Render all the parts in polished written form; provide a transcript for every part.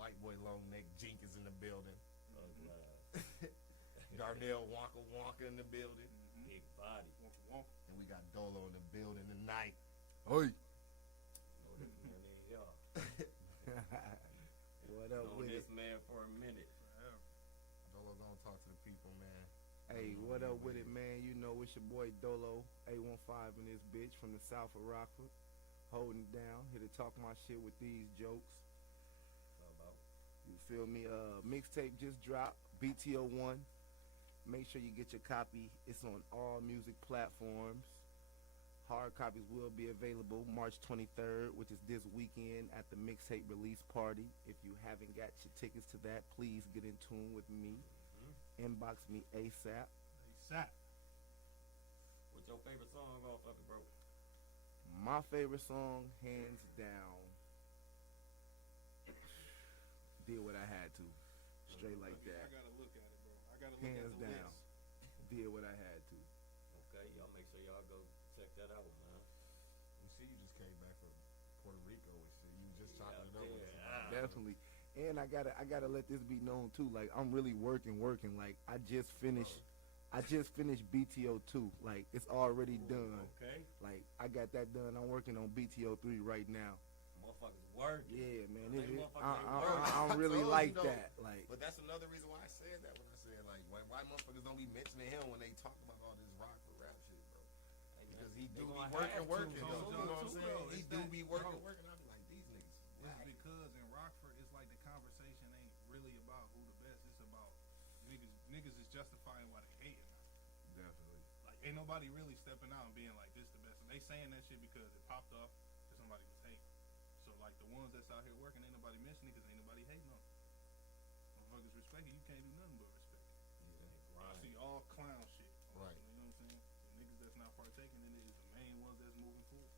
white boy long neck Jenkins in the building. Live. Darnell Wonka Wonka in the building. Big body. Wonka Wonka. And we got Dolo in the building tonight. Hey. Know this man ain't y'all. What up Known with this it? man for a minute. Forever. Dolo gonna talk to the people, man. Hey, what up with it, man? You know it's your boy Dolo, A15 in this bitch from the south of Rockford. Holding it down, here to talk my shit with these jokes. How about? You feel me? Mixtape just dropped, BTO1. Make sure you get your copy. It's on all music platforms. Hard copies will be available March 23rd, which is this weekend at the mixtape release party. If you haven't got your tickets to that, please get in tune with me. Inbox me ASAP. They sat. What's your favorite song off of it, bro? My favorite song, hands down, did what I had to. Straight like I that. gotta look at it, bro. I gotta look Hands at the down. list. Did what I had to. Okay, y'all make sure y'all go check that out, man. We see you just came back from Puerto Rico and shit. You was just Yeah, chopping it up with yeah. us. Definitely. And I gotta let this be known too. Like I'm really working. Like I just finished BTO 2. Like it's already done. Okay. Like I got that done. I'm working on BTO 3 right now. Motherfuckers working. Yeah, man. They motherfuckers I don't really I told like you, though. that. Like But that's another reason why I said that when I said like why motherfuckers don't be mentioning him when they talk about all this rock for rap shit, bro. Because he do be working to, though. You know what I'm too, saying? though. He It's do that, be bro. working. I be like these niggas. It's whack. because in Rockford, it's like the conversation ain't really about who the best. It's about niggas is justifying why they hating. definitely. Like ain't nobody really stepping out and being like this the best. And they saying that shit because it popped off because somebody was hating. So like the ones that's out here working, ain't nobody mentioning because ain't nobody hating on them. Motherfuckers respect it. You can't do nothing but respect it. I see all clown shit. Right. You know what I'm saying? The niggas that's not partaking in it is the main ones that's moving forward.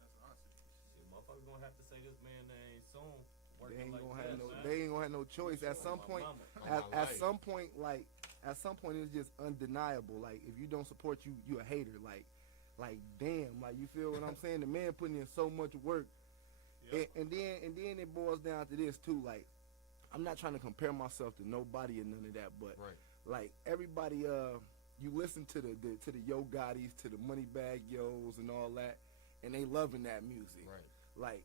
That's how I see it. Shit, motherfuckers gonna have to say this man name soon. They ain't Working like gonna this, have no. man. They ain't gonna have no choice. At some My point, mama. On my at life. some point, like at some point, it's just undeniable. Like if you don't support you a hater. Like damn. Like you feel what I'm saying? The man putting in so much work. Yep. And then it boils down to this too. Like, I'm not trying to compare myself to nobody or none of that, but Right. like everybody, you listen to the Yo Gottis, to the Moneybag Yos and all that, and they loving that music. Right. Like,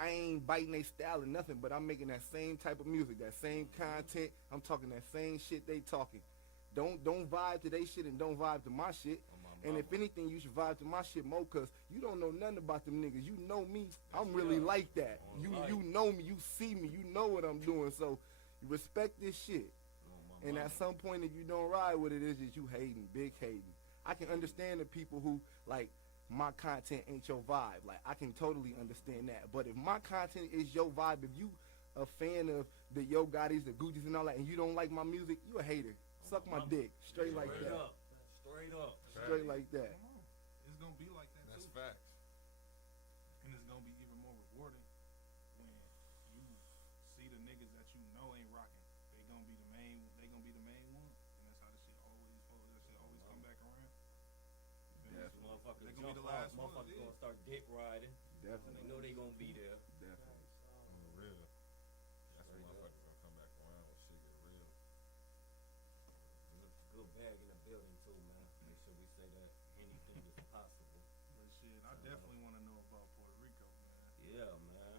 I ain't biting their style or nothing, but I'm making that same type of music, that same content. I'm talking that same shit they talking. Don't vibe to they shit and don't vibe to my shit. On my And mama. if anything, you should vibe to my shit more, cause you don't know nothing about them niggas. You know me. I'm really like that. On You life. you know me. You see me. You know what I'm doing. So you respect this shit. On my And mama. at some point, if you don't ride with it, it's just you hating, big hating. I can understand the people who like my content ain't your vibe. Like I can totally understand that. But if my content is your vibe, if you a fan of the Yo Gottis, the Gucci's, and all that, and you don't like my music, you a hater. Suck my dick, straight like Straight that. up. Straight up. Straight like that. It's gonna be like that That's too. facts. And it's gonna be even more rewarding when you see the niggas that you know ain't rocking. They gonna be the main one. And that's how the shit always follow. That shit always come back around. You feel me? Definitely. Motherfuckers They gonna be jump the last off. ones, Motherfuckers yeah. gonna start dick riding. They Definitely. know they gonna be there. Definitely. On the real. That's when Straight up. motherfuckers gonna come back around when shit get real. There's a good bag in the building too, man. Make sure we say that anything is possible. But shit, I definitely want to know about Puerto Rico, man. Yeah, man.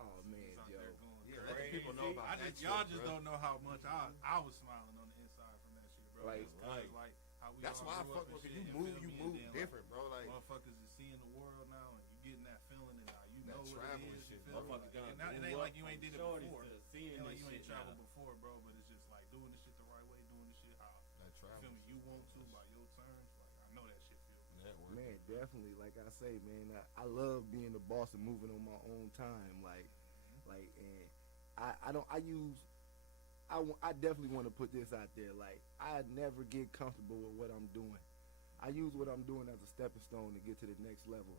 Oh man, It's out yo. there going Yeah, crazy. let the people know about I that just y'all shit, just bro. don't know how much I was smiling on the inside from that shit, bro. Like- It's 'cause, like how we That's all why I grew fuck up and with shit, you. you Move, feel you me? move And then, different, bro. Like motherfuckers is seeing the world now, and you getting that feeling, and now you That know what traveling it is. shit, You feel me? Motherfuckers done And now, it grew ain't up like you ain't from did it shorties before. to seeing Ain't like this you ain't shit traveled now. before, bro. But it's just like doing the shit the right way, doing the shit how that you travel. feel me. You want to by your terms. Like I know that shit feel. Network. Man, definitely. Like I say, man, I love being the boss and moving on my own time. Like, and I don't. I definitely want to put this out there. Like, I never get comfortable with what I'm doing. I use what I'm doing as a stepping stone to get to the next level.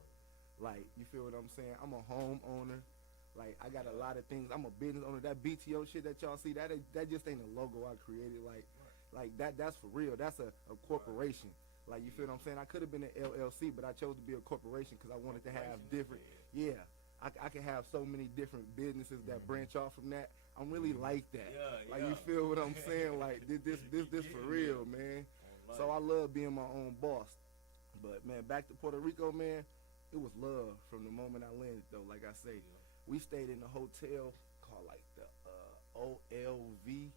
Like, you feel what I'm saying? I'm a homeowner. Like, I got a lot of things. I'm a business owner. That BTO shit that y'all see, that just ain't a logo I created. Like that's for real. That's a corporation. Like, you feel what I'm saying? I could have been an LLC, but I chose to be a corporation because I wanted to have different. Yeah, I can have so many different businesses that branch off from that. I'm really like that. Yeah, Like yeah. you feel what I'm saying? Like this for real, man. So I love being my own boss. But man, back to Puerto Rico, man. It was love from the moment I landed, though. Like I say, we stayed in a hotel called like the OLV.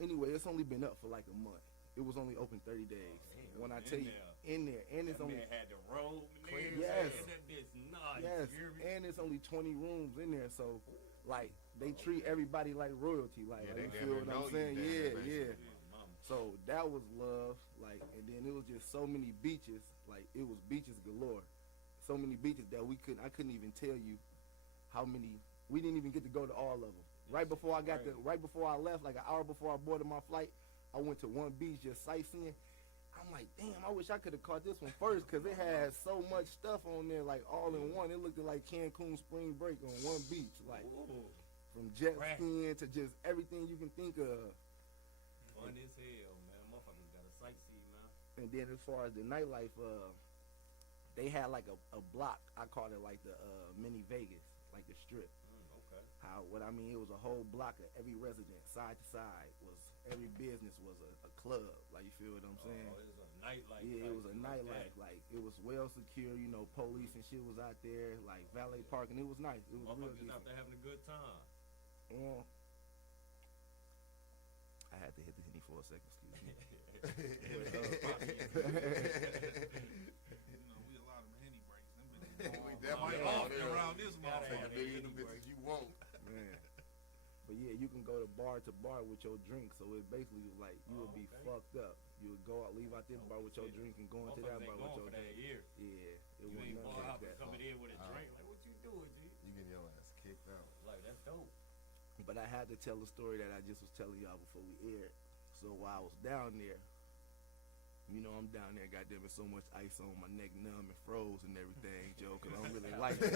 Anyway, it's only been up for like a month. It was only open 30 days. When I tell you, in there, and it's only had the robe. Yes. That bitch nice. Yes, and it's only 20 rooms in there, so like they treat everybody like royalty. Like, Yeah, you they feel what know I'm you saying? there, Yeah. basically. So that was love. Like, and then it was just so many beaches. Like it was beaches galore. So many beaches that I couldn't even tell you how many. We didn't even get to go to all of them. Right before I left, like an hour before I boarded my flight, I went to one beach just sightseeing. I'm like, damn, I wish I could have caught this one first because it had so much stuff on there, like all in one. It looked like Cancun spring break on one beach, like from jet skiing to just everything you can think of. Fun as hell, man. Motherfuckers got a sightsee, man. And then as far as the nightlife, they had like a block. I called it like the mini Vegas, like the strip. Okay. What I mean, it was a whole block of every resident, side to side, was every business was a club. Like, you feel what I'm saying? Oh, it was a nightlife. Yeah, it was a nightlife. Like, it was well secure. You know, police and shit was out there, like valet parking. It was nice. It was real Motherfuckers decent. out there having a good time. And I had to hit the Henny for a second. Excuse me. We a lot of Henny breaks. Them bitches We going definitely off are. around this Take motherfucker. the big bitches you want. Man. But yeah, you can go to bar with your drink, so it basically was like you would be fucked up. You would go out, leave out this bar with your drink, and go into that bar with your drink. Yeah, it You was ain't nothing bar like hopping that. coming in with a drink. Like, what you doing, G? You getting your ass kicked out. Like, that's dope. But I had to tell the story that I just was telling y'all before we aired. So while I was down there, you know, I'm down there, goddamn it, so much ice on my neck, numb and froze and everything, Joe, because I don't really like it.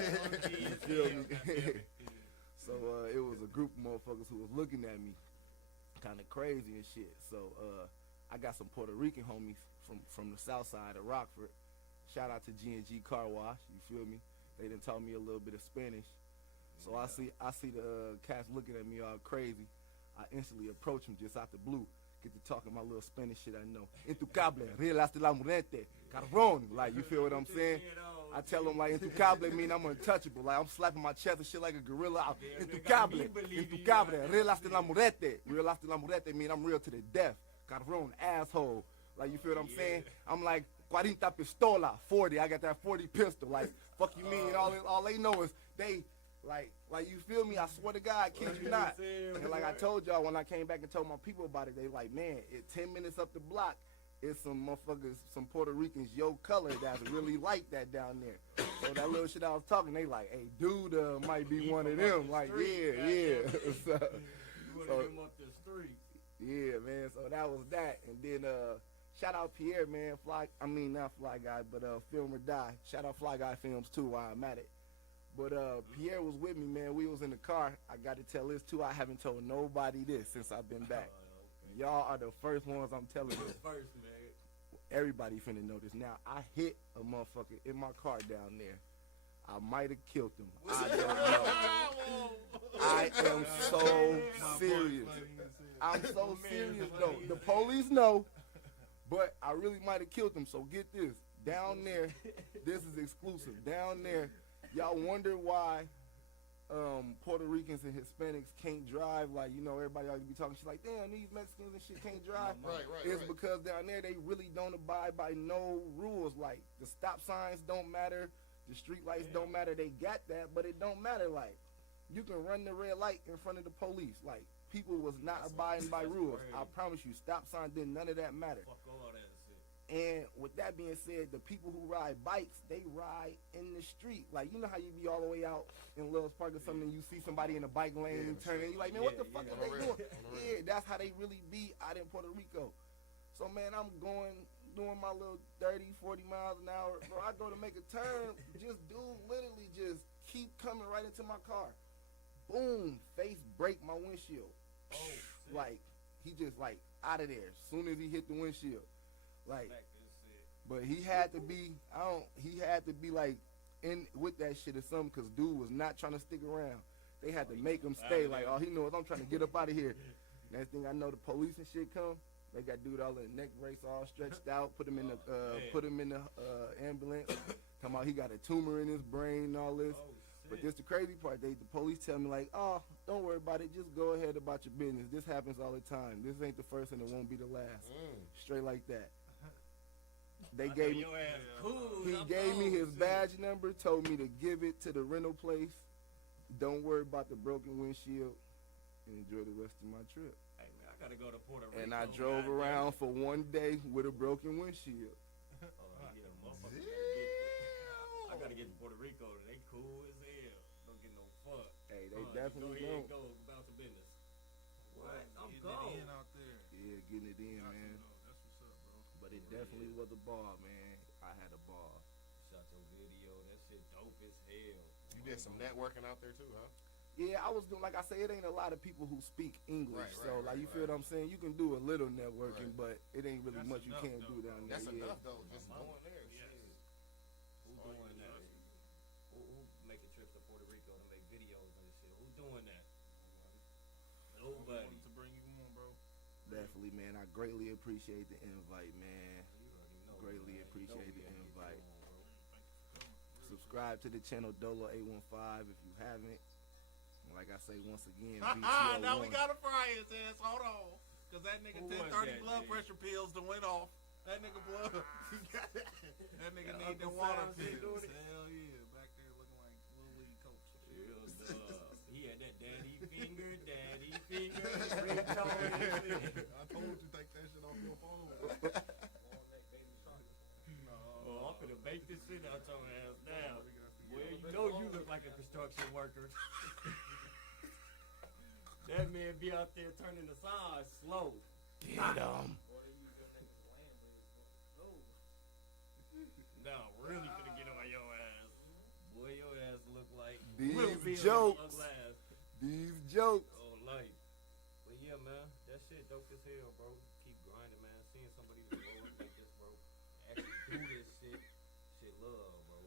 You feel me? So it was a group of motherfuckers who was looking at me kind of crazy and shit. So I got some Puerto Rican homies from the south side of Rockford. Shout out to G&G Car Wash, you feel me? They done taught me a little bit of Spanish. So I see the cats looking at me all crazy. I instantly approach them just out the blue. Get to talking my little Spanish shit I know. En tu cable, relaste la murete, cabrón. Like, you feel what I'm saying? I tell them, like, en tu cable mean I'm untouchable. Like, I'm slapping my chest and shit like a gorilla. En tu cable, relaste la murete. Relaste la murete mean I'm real to the death. Cabrón, asshole. Like, you feel what I'm saying? I'm like, 40 pistola, 40. I got that 40 pistol. Like, fuck you mean? All they know is they... Like you feel me? I swear to God, I kid you not. And like I told y'all when I came back and told my people about it, they like, man, 10 minutes up the block, it's some motherfuckers, some Puerto Ricans, your color that's really like that down there. So that little shit I was talking, they like, hey, dude, might be one of them. Like, yeah. So, Him up the street. yeah, man. So that was that. And then shout out Pierre, man. Not Fly Guy, but Film or Die. Shout out Fly Guy Films too while I'm at it. But Pierre was with me, man. We was in the car. I got to tell this too. I haven't told nobody this since I've been back. Okay. Y'all are the first ones I'm telling you. First, man. Everybody finna know this. Now, I hit a motherfucker in my car down there. I might have killed him. I don't know. I am so serious. I'm so serious, though. The police know, but I really might have killed him. So get this. Down there, this is exclusive. Down there, y'all wonder why Puerto Ricans and Hispanics can't drive. Like, you know, everybody always be talking shit like, damn, these Mexicans and shit can't drive. Right. It's because down there they really don't abide by no rules. Like, the stop signs don't matter. The street lights don't matter. They got that, but it don't matter. Like, you can run the red light in front of the police. Like, people was not abiding by rules. crazy. I promise you, stop sign didn't none of that matter. Fuck all that shit. And with that being said, the people who ride bikes, they ride in the street. Like, you know how you be all the way out in Love's Park or something, and you see somebody in a bike lane and turn, and you like, man, what the fuck are they doing? Yeah, that's how they really be out in Puerto Rico. So, man, I'm doing my little 30, 40 miles an hour. Bro, I go to make a turn, dude literally just keep coming right into my car. Boom, face break my windshield. Oh, Like, he just, like, out of there as soon as he hit the windshield. Like, but he had to be like in with that shit or something, because dude was not trying to stick around. They had to make him stay. Like, oh, he knows I'm trying to get up out of here. Next thing I know, the police and shit come. They got dude all in the neck brace, all stretched out. Put him in the ambulance. Come out, he got a tumor in his brain and all this. But this the crazy part. The police tell me like, oh, don't worry about it. Just go ahead about your business. This happens all the time. This ain't the first and it won't be the last. Straight like that. They gave me. He gave me his badge number. Told me to give it to the rental place. Don't worry about the broken windshield. And enjoy the rest of my trip. Hey man, I gotta go to Puerto Rico. And I drove around for one day with a broken windshield. I gotta get to Puerto Rico. They cool as hell. Don't get no fuck. Hey, they definitely don't. Go about the business. What? I'm getting gone. it in out there. Yeah, getting it in, man. That's what's up, bro. But it definitely was a ball, man. I had a ball. Shot your video. That shit dope as hell. You did some networking out there too, huh? Yeah, I was doing, like I say, it ain't a lot of people who speak English. You feel what I'm saying? You can do a little networking, but it ain't really That's much you enough, can't though, do down there. That's Yeah. enough though. Just going there. Yes. Shit. Who doing that? Who making trips to Puerto Rico to make videos and shit? Who doing that? Nobody. Wanted to bring you on, bro. Definitely, man. I greatly appreciate the invite, man. You already know, Greatly man. appreciate You know the we invite. gotta get you on, bro. Thank you for coming. Subscribe to the channel Dolo 815 if you haven't. Like I say once again, Now we BTO1. gotta fry his ass. Hold on. Cause that nigga Who was 1030 that blood nigga? pressure pills done went off. That nigga blood. That nigga Yeah, need the Uncle water Sam still pills. doing it? Hell yeah. Back there looking like Little League coach. He had that daddy finger ringtone and shit. I told you take that shit off your phone. Oh, I'm finna bake this shit out your ass now. Well, you know you look like a construction worker. That man be out there turning the signs slow. Get 'em. Now, really finna get on your ass. Boy, your ass look like These Will Bill jokes. on glass. These jokes. Oh, light. But yeah, man, that shit dope as hell, bro. Keep grinding, man. Seeing somebody that roll up like this, bro. Actually do this shit love, bro.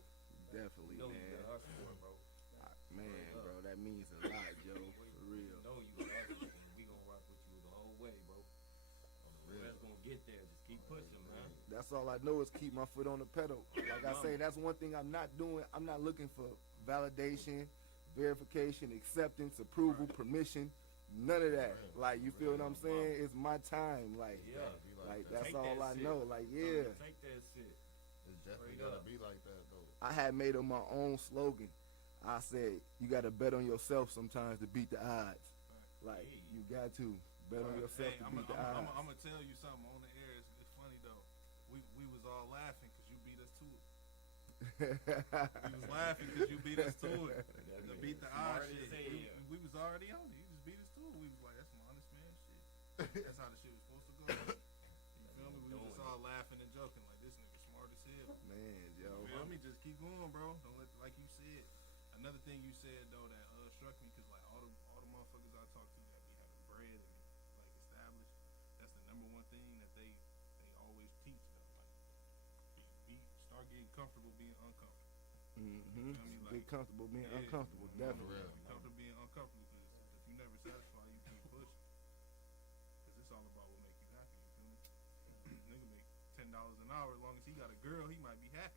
Definitely, You know you man. got our support, bro. Man, bro, that means a lot, Joe. For real. You know you got our support. We gonna rock with you the whole way, bro. That's gonna get there. Just keep pushing, man. That's all I know is keep my foot on the pedal. Like I say, that's one thing I'm not doing. I'm not looking for validation, verification, acceptance, approval, permission. None of that. Like, you feel what I'm saying? It's my time. Like, Yeah. like Take that's all that I shit. know. Like, yeah. Take that shit. It's definitely Straight gotta up. be like that though. I had made up my own slogan. I said, you got to bet on yourself sometimes to beat the odds. Like, you got to bet on yourself Hey, to I'm beat the odds. gonna tell you something on the air. It's funny though. We was all laughing because you beat us to it. We was laughing because you beat us to it. To beat the odds Smart as shit. hell. We was already on it. You just beat us to it. We was like, that's some honest man shit. That's how the shit was supposed to go. You feel me? We was just all laughing and joking like this nigga smart as hell. Man, You Joe. feel me? Just keep going, bro. Don't let, like you said. Another thing you said though that struck me because like all the motherfuckers I talk to that be having bread and like established, that's the number one thing that they always teach though. Like start getting comfortable being uncomfortable. Mm-hmm. I mean, Get comfortable being Yeah, uncomfortable, you know, definitely. Be comfortable being uncomfortable because if you never satisfy, you keep pushing. Because it's all about what make you happy. You feel me? Nigga make $10 an hour as long as he got a girl, he might be happy.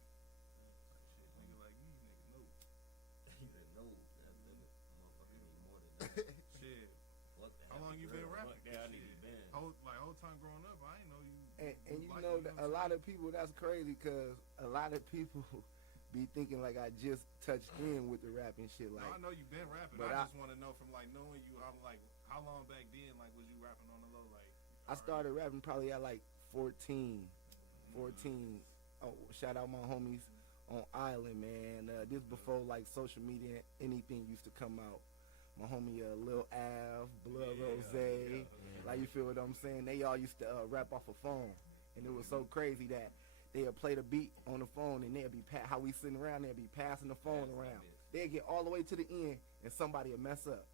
Like shit, nigga like me, nigga no. He said no. That motherfucker need more than that. Shit. Fuck that. How long you been rapping? Fuck that. I need to Shit. been. Whole time growing up, I ain't know you. And you like know it, that what a I'm lot saying? of people, that's crazy because a lot of people be thinking like I just touched in with the rap and shit. Like, No, I know you been rapping. but I just want to know from like knowing you, I'm like, how long back then, like, was you rapping on the low? Like, I started rapping probably at like 14. Oh, shout out my homies on Island, man. This before like social media, anything used to come out. My homie Lil Av, Blood Rose, like you feel what I'm saying? They all used to rap off a phone, and it was so crazy that they'd play the beat on the phone, and they'd be how we sitting around, they'd be passing the phone around. They'd get all the way to the end, and somebody would mess up,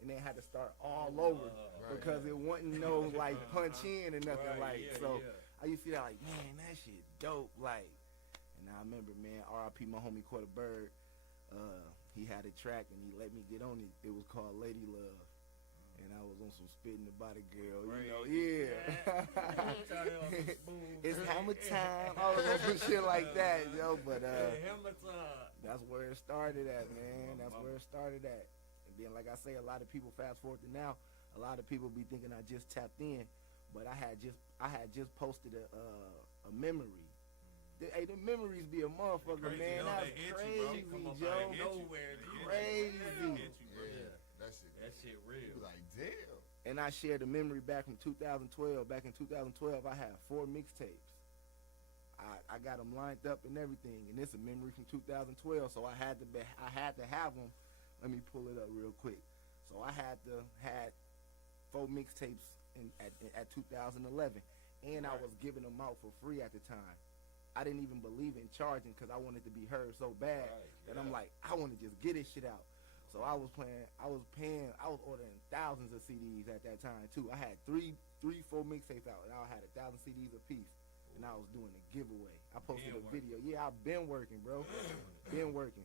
and they had to start all over because it wasn't no like punch in and nothing I used to see that like, man, that shit dope, like. And I remember, man, R.I.P. my homie Quarter Bird. he had a track and he let me get on it. It was called Lady Love. And I was on some spitting about a girl, you know, yeah. It's hammer time. I was on some shit like that, yo. But that's where it started at, man. That's where it started at. And then, like I say, a lot of people fast forward to now. A lot of people be thinking I just tapped in, but I had just posted a memory. Hey, the memories be a motherfucker, man. That's crazy, Joe. Crazy. That shit real. Like, damn. And I shared a memory back from 2012. Back in 2012, I had 4 mixtapes. I got them lined up and everything, and it's a memory from 2012. So I had to have them. Let me pull it up real quick. So I had 4 mixtapes at 2011, and I was giving them out for free at the time. I didn't even believe in charging because I wanted to be heard so bad that I'm like, I want to just get this shit out. So I was ordering thousands of CDs at that time too. I had 4 mixtapes out, and I had 1,000 CDs a piece, and I was doing a giveaway. I posted a video. Yeah, I've been working, bro. Been working.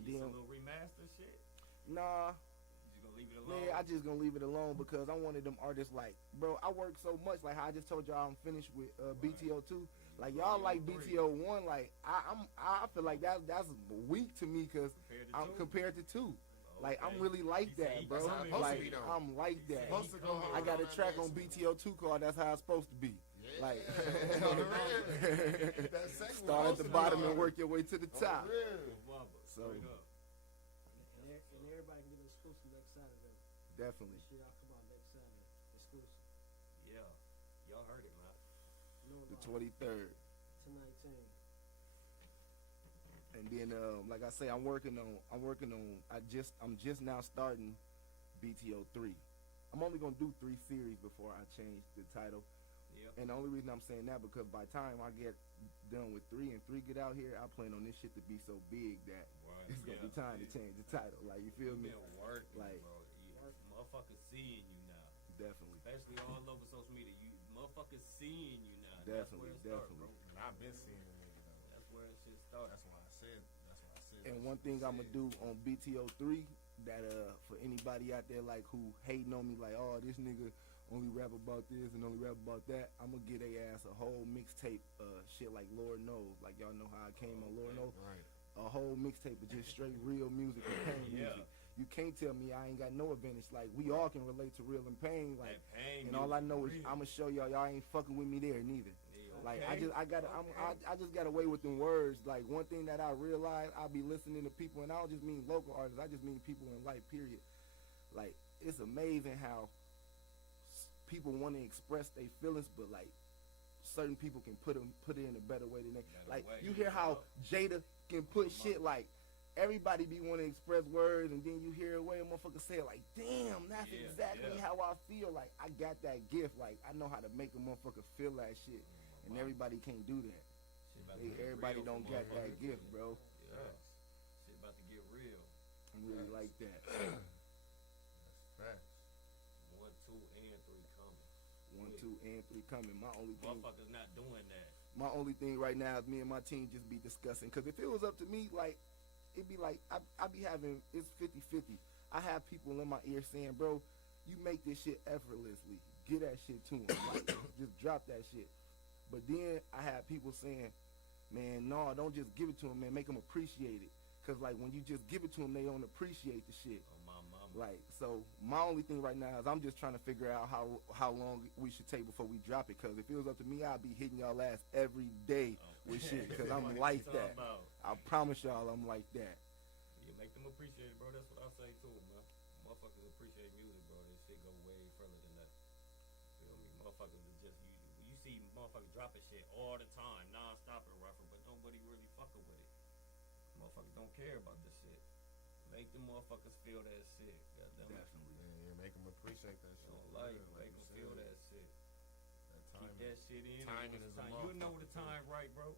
And then a little remaster shit. Nah. You gonna leave it alone? Yeah, I just gonna leave it alone because I wanted them artists like, bro. I work so much. Like how I just told y'all, I'm finished with BTO 2. Like y'all like BTO 1. Like I feel like that's weak to me because I'm compared to 2. Like I'm really like that, bro. Like I'm like that. I got a track on BTO 2 called "That's How It's Supposed to Be." Like start at the bottom and work your way to the top. So and everybody can get exclusive next Saturday. Definitely. Make sure y'all come out next Saturday. Exclusive. Yeah, y'all heard it, man. The 23rd. 10/19. And then, like I say, I'm just now starting BTO 3. I'm only gonna do 3 series before I change the title. Yep. And the only reason I'm saying that because by the time I get done with 3 and 3 get out here, I plan on this shit to be so big that it's gonna be time to change the title. Like you feel me? Working, like bro. Motherfuckers seeing you now. Definitely. Especially all over social media. You motherfuckers seeing you now. Definitely, That's where it definitely. Start, bro. And I've been seeing it, nigga, though. That's where it shit starts. That's why I said. And one thing I'm gonna do on BTO 3 that for anybody out there like who hating on me like, oh, this nigga only rap about this and only rap about that, I'm gonna get their ass a whole mixtape shit like Lord Knows. Like y'all know how I came on Lord Knows. Right. A whole mixtape of just straight real music and pain music. You can't tell me I ain't got no advantage. Like we all can relate to real and pain. Like and all I know is I'ma show y'all ain't fucking with me there neither. Like I just got away with them words. Like one thing that I realized, I be listening to people, and I don't just mean local artists. I just mean people in life. Period. Like it's amazing how people want to express their feelings, but like certain people can put it in a better way than they. Like you hear how Jada can put shit like. Everybody be want to express words, and then you hear a way a motherfucker say it, like, damn, that's exactly how I feel. Like, I got that gift. Like, I know how to make a motherfucker feel that shit, and everybody can't do that. Everybody don't got that gift, bro. Yeah. Shit about to get real. I really like that. That's facts. 1, 2, and 3 coming. 1, 2, and 3 coming. My only thing. Motherfuckers not doing that. My only thing right now is me and my team just be discussing. Because if it was up to me, like, it'd be like, I be having, it's 50-50. I have people in my ear saying, bro, you make this shit effortlessly. Get that shit to them. Like, just drop that shit. But then I have people saying, man, no, don't just give it to them, man. Make them appreciate it. Because, like, when you just give it to them, they don't appreciate the shit. Oh, my mama. Like, so my only thing right now is I'm just trying to figure out how long we should take before we drop it. Because if it was up to me, I'd be hitting y'all ass every day with shit. Because I'm like that. I promise y'all I'm like that. You make them appreciate it, bro. That's what I say too, man. Motherfuckers appreciate music, bro. This shit go way further than that. Feel me? Motherfuckers are just, you see motherfuckers dropping shit all the time, non-stop and rougher, but nobody really fucking with it. Motherfuckers don't care about this shit. Make them motherfuckers feel that shit. Goddamn. Definitely. Yeah, make them appreciate that shit. Like make them feel that shit. Keep that shit in. Timing is a You'll know the time right, bro.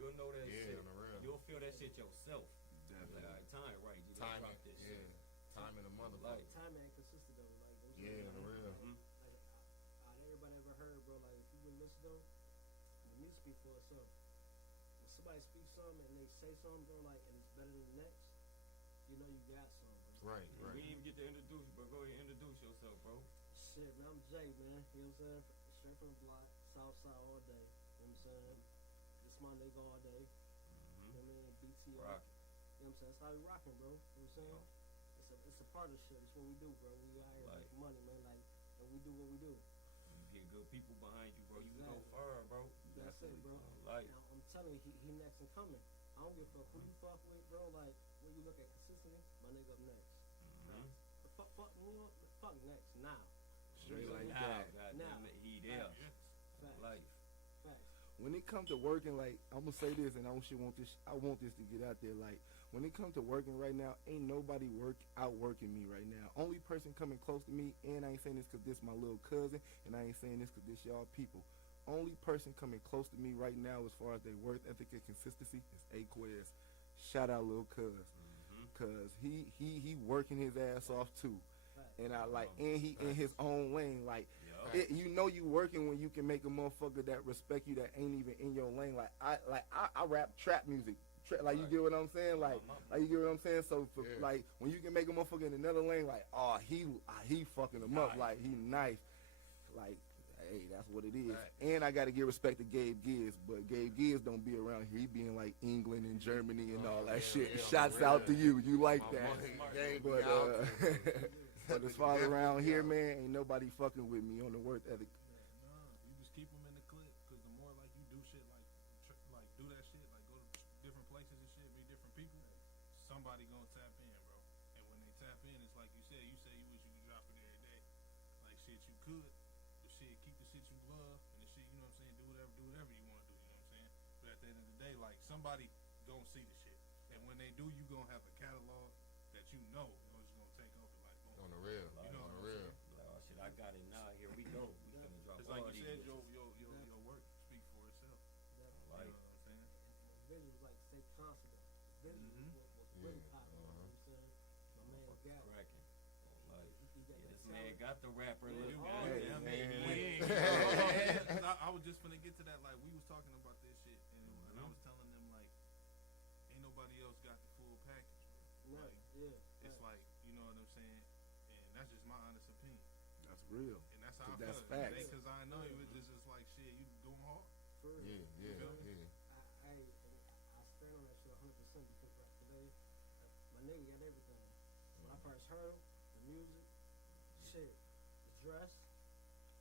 You'll know that shit. On the real. You'll feel that shit yourself. Definitely. Like, time right. You gotta drop this shit. Timing the motherfucker. Like, Time ain't consistent though. Like, on the real. Like, everybody ever heard, bro? Like, if you would listen though, the music speak for itself. When somebody speaks something and they say something, bro, like, and it's better than the next, you you know you got some, bro. Right, We right. didn't even get to introduce you, bro. Go ahead and introduce yourself, bro. Shit, man, I'm Jay, man. You know what I'm saying? Straight from the block, south side all day. You know what I'm saying? This my nigga all day. You know what I mean? BTO. Rock. You know what I'm saying? That's how we rocking, bro. You know what I'm saying? It's a partnership. It's what we do, bro. We out here Like- making money, man. Like, and we do what we do. You get good people behind you, bro. You can go Exactly. far, bro. That's it, bro. Like, Now, I'm telling you, he next and coming. I don't give a fuck who you fuck with, bro. Like, when you look at consistency, my nigga up next. But fuck, you know what? Fuck next, now. Straight like now, that. goddamn it, he there. Facts. Life. Facts. When it comes to working, like I'm gonna say this, and I want this to get out there. Like when it comes to working right now, ain't nobody outworking me right now. Only person coming close to me, and I ain't saying this 'cause this my little cousin, and I ain't saying this 'cause this y'all people. Only person coming close to me right now, as far as their work ethic and consistency, is Aquez. Shout out, little cuz, 'cause he working his ass off too, Facts. and I like, and he in his own lane, like. Yo. You know you working when you can make a motherfucker that respect you that ain't even in your lane. Like I rap trap music. Like you Right. get what I'm saying? Like you get what I'm saying? So for, Yeah. like when you can make a motherfucker in another lane, like he fucking him up. Nice. Like he nice. Like hey, that's what it is. Right. And I gotta give respect to Gabe Gibbs, but Gabe Gibbs don't be around here. He be in like England and Germany and all that shit. yeah, Shouts for out to real. you. You like My that? boy Gabe But be out but as far as around here, man, ain't nobody fucking with me on the work ethic. Nah, you just keep them in the clip, cause the more like you do shit like do that shit, like go to different places and shit, meet different people, somebody gonna tap in, bro. And when they tap in, it's like you said you wish you could drop it every day. Like shit you could, the shit keep the shit you love, and the shit, you know what I'm saying, do whatever you wanna do, you know what I'm saying? But at the end of the day, like somebody gonna see the shit. And when they do, you gonna have a catalog that you know is gonna take over, like boom. On the real. Like, You know On what the I'm real. Like, oh shit, I got it now. Here we go. We gonna drop It's all like you these said, bitches. your work speaks for itself. Like, You know what I'm saying? And vision was like stay confident. Vision Mhm. was really Yeah, popping. You know what I'm saying? My man got it. cracking. Like, He got yeah, that this man talent. got the rapper Yeah, look. oh, Goddamn yeah, it, man. he ain't. I was just gonna get to that. Like we was talking about this shit, and I was telling them like, ain't nobody else got the full package, bro. Right. Like Yeah. it's like, you know what I'm saying, and that's just my honest opinion, That's real. and that's how I That's feel. facts. Because I know it was just like shit, you going hard. For real. Yeah, yeah, feel me? yeah. I stand on that shit 100% because like today, my nigga got everything. When I first heard him, the music, shit, the dress,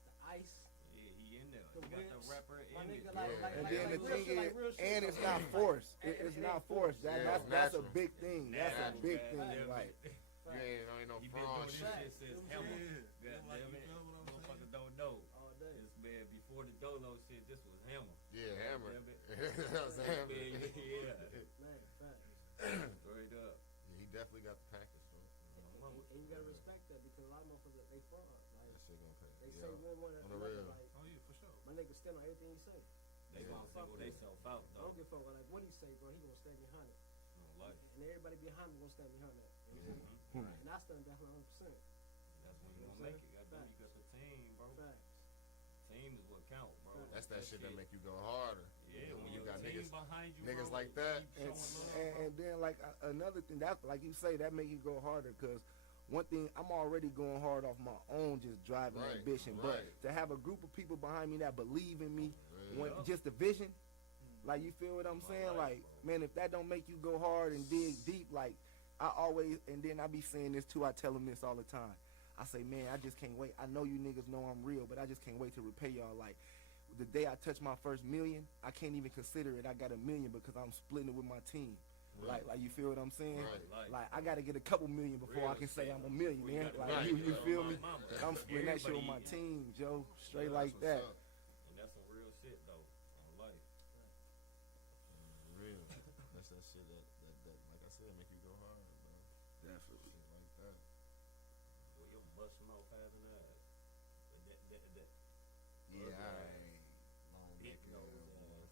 the ice. Yeah, he in there. The He got the whips. rapper My in nigga it. like, Yeah. like, And like, then like the real thing shit, is, like real shit, and though. it's not forced. And It's it not ain't forced. forced. Yeah, That's a natural. big thing. That's a Natural, big goddamn thing. it. Like You ain't no He been fraud doing this shit. shit since Yeah. Hammer. Yeah. Goddamn Like, you it. feel what I'm saying? Motherfuckers don't know. All day. This man before the Dolo shit, this was Hammer. Yeah, hammer. Damn it. That's Man, hammer. yeah. Man, facts. Straight up. Yeah, he definitely got the package, bro. And you gotta respect that because a lot of motherfuckers they fraud. Like That shit gonna pay. they Yeah. say one On after the another. real. Like Oh yeah, for sure. my nigga stand on everything he say. They Yeah. gonna single they self out I though. don't give a fuck what like what he say, bro. He gonna stand behind it, Like, and everybody behind him gonna stand behind that. You know what I'm saying? right. And I stand behind 100%. That's when you You know gonna what I'm make it. saying? Goddamn, you got the team, bro. Facts. Team is what count, bro. That's that shit that make you go harder. Yeah, when you your got team niggas behind you, niggas bro, like that. keep and, showing love, bro. and then like another thing that like you say that make you go harder because one thing I'm already going hard off my own just driving Right, ambition, but right. to have a group of people behind me that believe in me, Real. when just the vision, like you feel what I'm My saying, life, like bro. man, if that don't make you go hard and dig deep, like I always and then I be saying this too. I tell them this all the time. I say, man, I just can't wait. I know you niggas know I'm real, but I just can't wait to repay y'all. Like the day I touch my first million, I can't even consider it. I got $1 million because I'm splitting it with my team. Right. Like you feel what I'm saying? Right. Like I gotta get a couple million before I Real can say shit. I'm a millionaire. Before Like you got- you right, feel my me? mama. I'm splitting that shit with my Everybody team, Joe. Straight Yeah, like that's that. what's up. And that's some real shit though. On life. Real. That's that shit that like I said, make you go hard, bro. Definitely. Shit like that. Boy, your bust mouth having that. That Yeah, Ugly alright. Long big neck nose ass, boy. ass,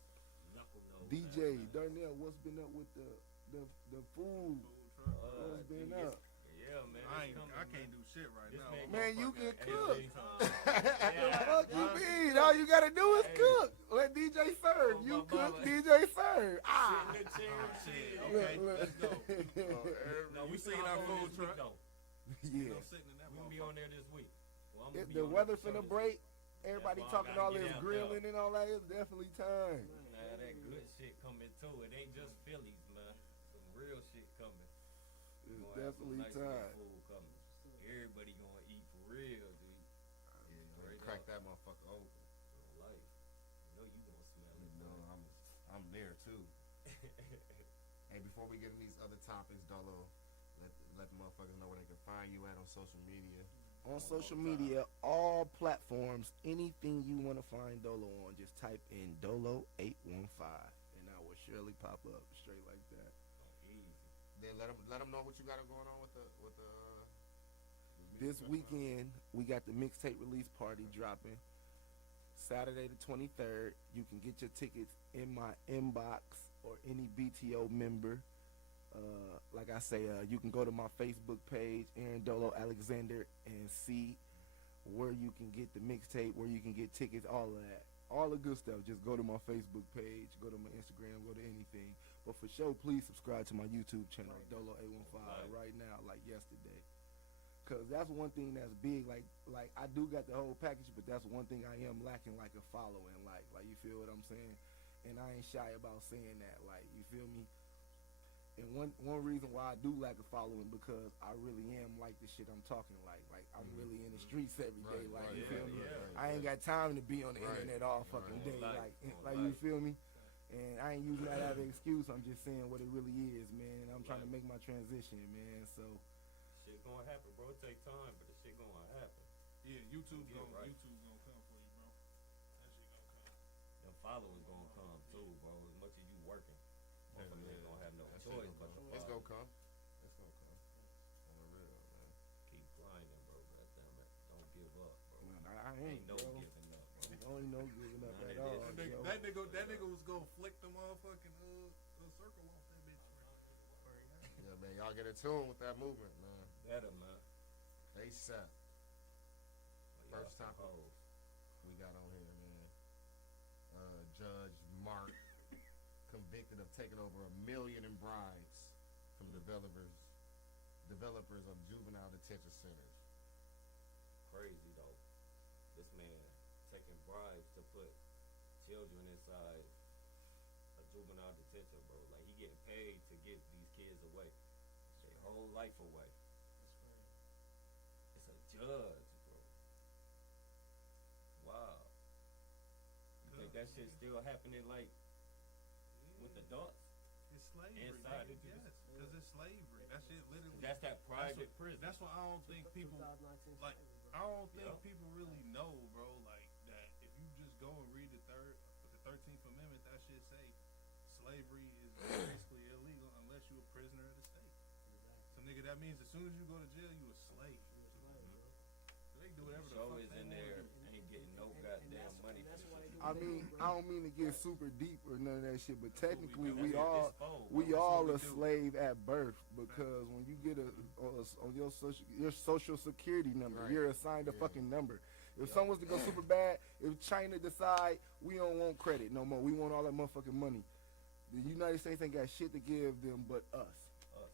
knuckle nose. DJ ass, man. Darnell, what's been up with the food? Food truck. What's been yes. up? Yeah, Yeah, man. I can't do shit right now. Man, you can cook. Yeah. Fuck you mean? All you gotta do is cook. Let DJ serve. Oh, You my cook, mama. DJ serve. Ah. Sit in the chair and Shit, chill. okay, Look. let's go. No, we seen seen our our food food truck. truck. Yeah. I'm sitting in that We're gonna be on there this week. Well, I'm If gonna be the on weather the show finna this break, week. everybody why I talking gotta all get this out grilling and all that, it's definitely time. Nah, that good shit coming too. It ain't just Phillies, man. Some real shit coming. It's Gonna have some definitely nice little time. food coming. Everybody gonna eat for real, dude. Yeah, Straight crack up. that motherfucker open. Life. You know you gonna smell it. No, I'm there too. Hey, before we get in these other topics, Dolo, let the motherfuckers know where they can find you at on social media. On social media, all platforms, anything you want to find Dolo on, just type in Dolo815, and I will surely pop up straight like that. Oh, easy. Then let them know what you got going on with the This weekend, we got the mixtape release party dropping. Saturday the 23rd. You can get your tickets in my inbox or any BTO member. Like I say, you can go to my Facebook page, Aaron Dolo Alexander, and see where you can get the mixtape, where you can get tickets, all of that. All the good stuff. Just go to my Facebook page, go to my Instagram, go to anything. But for sure, please subscribe to my YouTube channel, Dolo815, right now, like yesterday. Cause that's one thing that's big. Like I do got the whole package, but that's one thing I am lacking, like a following. Like you feel what I'm saying? And I ain't shy about saying that. Like, you feel me? And one reason why I do lack a following, because I really am like the shit I'm talking like I'm really in the streets every day. Right, Like, right, you feel yeah, me? yeah, I ain't got time to be on the Right, internet all right. fucking day. Life, Like you feel me? And I ain't using that as an excuse. I'm just saying what it really is, man. I'm trying to make my transition, man. So Shit gonna happen, bro. It take time, but the shit gonna happen. Yeah, YouTube Get gonna right. YouTube gonna come for you, bro. That shit gonna come. Them followers gonna come too, bro. As much as you working, motherfuckers ain't gonna have no That shit choice but gonna to come. It's follow. gonna come. It's gonna come. On the real, man. Keep grinding, bro. Goddamn it. Don't give up, bro. I ain't, Ain't no bro. giving up, bro. I ain't no giving up Nah, at it all. is. Yo. That nigga was gonna flick the motherfucking circle off that bitch. Yeah, man. Y'all get in tune with that movement, man. Better, man. ASAP. Oh, First y'all time some hoes. we got on here, man. Judge Mark convicted of taking over $1 million in bribes from developers of juvenile detention centers. Crazy though. This man taking bribes to put children inside a juvenile detention, bro. Like, he getting paid to get these kids away. Their whole life away. It's a judge, bro. Wow. You think that shit still happening, like, with adults? It's slavery. Inside nigga. the Yes, because it's slavery. That shit literally. That's that private prison. That's why I don't think people. 2019 Like, slavery, bro. I don't think Yeah. people really know, bro. Like that. If you just go and read the 13th Amendment, that shit say slavery is basically illegal unless you're a prisoner of the state. So nigga, that means as soon as you go to jail, you a slave. You a slave, bro. So they do whatever the Show fuck is they in want. there, ain't getting no goddamn money That's for why this they shit. do I what they mean, do, I don't mean to get super deep or none of that shit, but That's what we technically do. we That's all It's full, we bro. all what a we do. slave at birth, because when you get on your social security number, Right. you're assigned a Yeah. fucking number. If Yeah. something was to go super bad, if China decide we don't want credit no more, we want all that motherfucking money, the United States ain't got shit to give them but us. Us.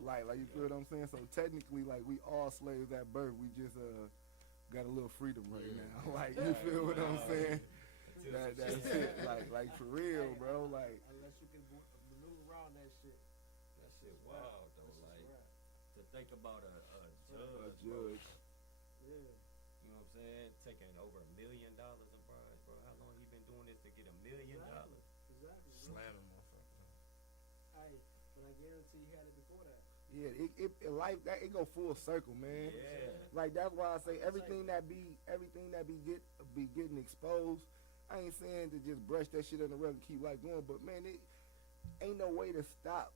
Like you feel what I'm saying? So technically, like, we all slaves at birth. We just got a little freedom right Yeah. now. Like, you feel what I'm saying? That's it. Like for real, bro. Like, Unless you can maneuver around that shit. That shit wild though. That's Like, right. to think about a a judge, bro. judge. Yeah. You know what I'm saying? Taking over $1 million in bribes, bro. How long he been doing this to get $1 million? Exactly. Exactly. bro. Slamming motherfuckers. Hey, but I guarantee you had it before that. Yeah, it life that it go full circle, man. Yeah. Like, that's why I say everything that be getting exposed. I ain't saying to just brush that shit on the rug and keep life going, but man, it ain't no way to stop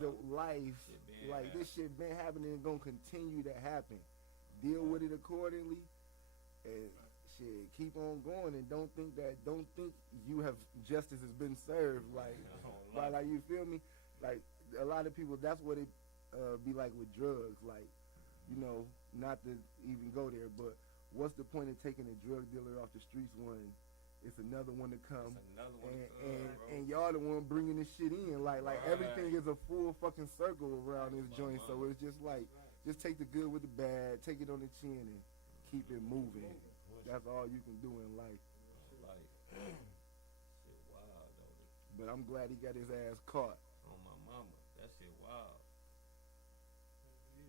the life. Shit been Like, this shit been happening and gonna continue to happen. Deal with it accordingly, and shit, keep on going, and don't think you have justice has been served. Like you feel me? Like, a lot of people, that's what it be like with drugs, like, you know, not to even go there, but what's the point of taking a drug dealer off the streets when it's another one to come, It's another one to come, bro. and y'all the one bringing this shit in, like Right. everything is a full fucking circle around this My joint, so mama. it's just like, just take the good with the bad, take it on the chin, and keep it moving. That's all you can do in life. Like, shit wild, though. But I'm glad he got his ass caught. On my mama. That shit wild.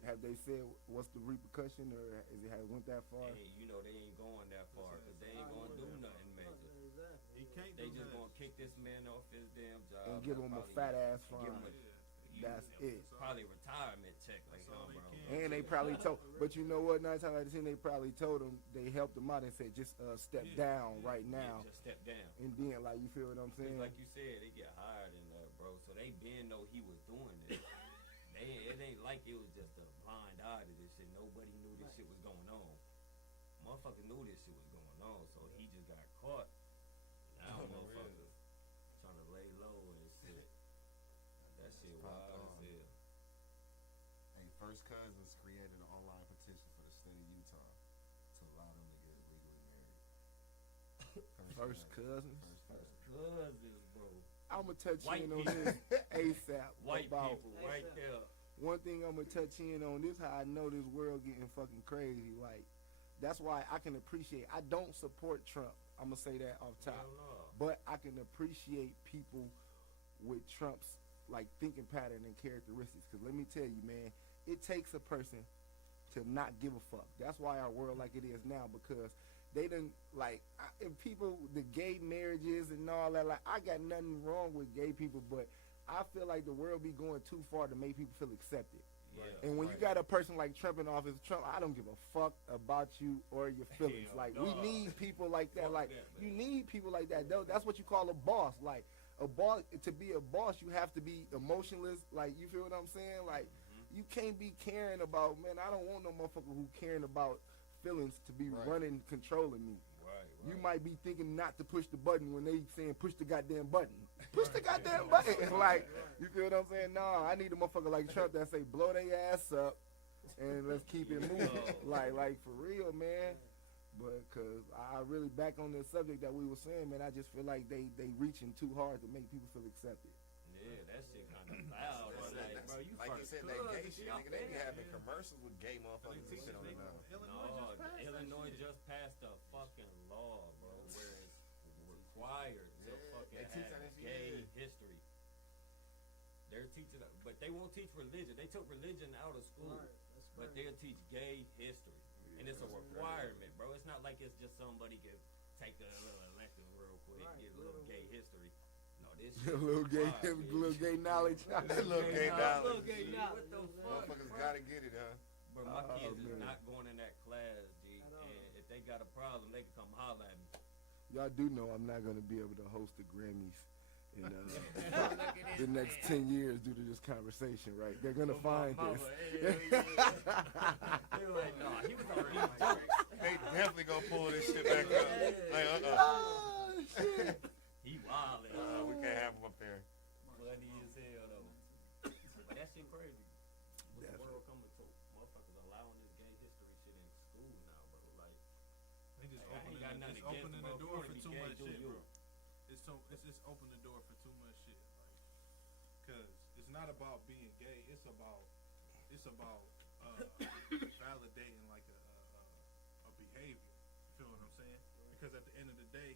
Have they said what's the repercussion, or is it has went that far? Hey, you know they ain't going that far, because they ain't going to do nothing major. Exactly. He can't They do just that. going to kick this man off his damn job. And give him a probably- fat ass and give him fine. That's it. Probably retirement check. Like, That's all no, they bro. can. And they probably told, but you know what? 9 times out of 10, they probably told him, they helped him out and said, just step Yeah, down yeah, right Yeah, now. just step down. And then, like, you feel what I'm Cause saying? like you said, they get hired in there, bro. So they been know he was doing this. It ain't like it was just a blind eye to this shit. Nobody knew this shit was going on. Motherfucker knew this shit was going on, so he just got caught. Now Oh, motherfuckers trying to lay low and shit. That shit Popped wild on. as hell. Hey, First Cousins created an online petition for the state of Utah to allow them to get legally married. First cousins. First cousins. Cousins, bro. I'm going to touch White in on people. this ASAP. White about people right there. one thing I'm going to touch in on this, how I know this world getting fucking crazy. Like, that's why I can appreciate, I don't support Trump. I'm going to say that off top. Hell no. But I can appreciate people with Trump's like thinking pattern and characteristics. Because let me tell you, man, it takes a person to not give a fuck. That's why our world like it is now, because they didn't like if people, the gay marriages and all that. Like, I got nothing wrong with gay people, but I feel like the world be going too far to make people feel accepted. Yeah. And when you got a person like Trump in office, Trump, I don't give a fuck about you or your feelings. Hell Like, no. we need people like that. Fuck Like, that, you man. need people like that. That's what you call a boss. Like, a boss, to be a boss, you have to be emotionless. Like, you feel what I'm saying? Like, you can't be caring about, man, I don't want no motherfucker who caring about feelings to be Right. running, controlling me. Right. You might be thinking not to push the button when they saying push the goddamn button. Push the goddamn button. Like, you feel what I'm saying? Nah, I need a motherfucker like Trump that say blow their ass up and let's keep it moving. Like for real, man. But cause I really back on the subject that we were saying, man, I just feel like they reaching too hard to make people feel accepted. Yeah, that shit kind of loud. It's like, bro, you like you first said, that gay cousin, shit, y'all nigga, they be bad. having commercials with gay motherfuckers and shit on the mouth. No, Illinois just passed a fucking law, bro, where it's required to Yeah, fucking they teach have that shit, gay yeah. history. They're teaching, but they won't teach religion. They took religion out of school, Right, that's but crazy. they'll teach gay history, and it's a that's requirement, bro. It's not like it's just somebody can take a little elective real quick, Right, get a little little- gay history. No, this A shit little gay, required, bitch. little gay knowledge. Little gay knowledge. Little gay knowledge. What the fuck, Motherfuckers bro? gotta get it, huh? Bro, my Oh, kids is man. not going in that class, G. At all. And if they got a problem, they can come holler at me. Y'all do know I'm not gonna be able to host the Grammys in the next 10 years due to this conversation, right? They're gonna find this. They were like, nah, he was already joking. They definitely gonna pull this shit back up. Like, Oh shit! He wildin'. we can't have him up there. Funny as hell, though. But that shit crazy. What's the Definitely. world coming to? Motherfuckers allowing this gay history shit in school now, bro. Like, They just I ain't got nothing opening, against opening bro. the If you door wanna for be too gay, much do shit, you. bro. It's just opened the door for too much shit. Like, cause it's not about being gay. It's about validating like a behavior. You feel what I'm saying? Because at the end of the day,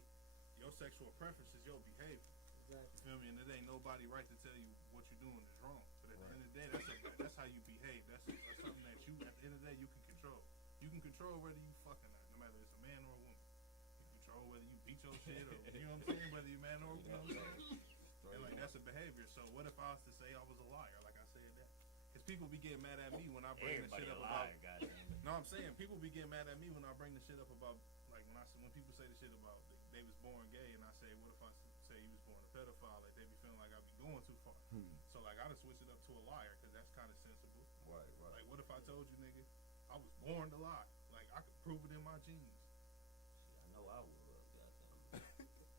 your sexual preference is your behavior. Exactly. You feel me? And it ain't nobody right to tell you what you're doing is wrong. But at the end of the day, that's how you behave. That's something that you, at the end of the day, you can control. You can control whether you fucking or not, no matter if it's a man or a woman. You can control whether you beat your shit or, you know what I'm saying, whether you're man or, you know what I'm saying? And like, that's a behavior. So what if I was to say I was a liar, like I said that? Because people be getting mad at me when I bring the everybody shit a up about. liar, goddamn. No, I'm saying people be getting mad at me when I bring the shit up about, like when people say the shit about they was born gay, and I say, what if I say he was born a pedophile? Like they be feeling like I be going too far. So like I just switch it up to a liar because that's kind of sensible. Right, Like what if I told you, nigga, I was born to lie? Like I could prove it in my genes. I know I would, goddamn.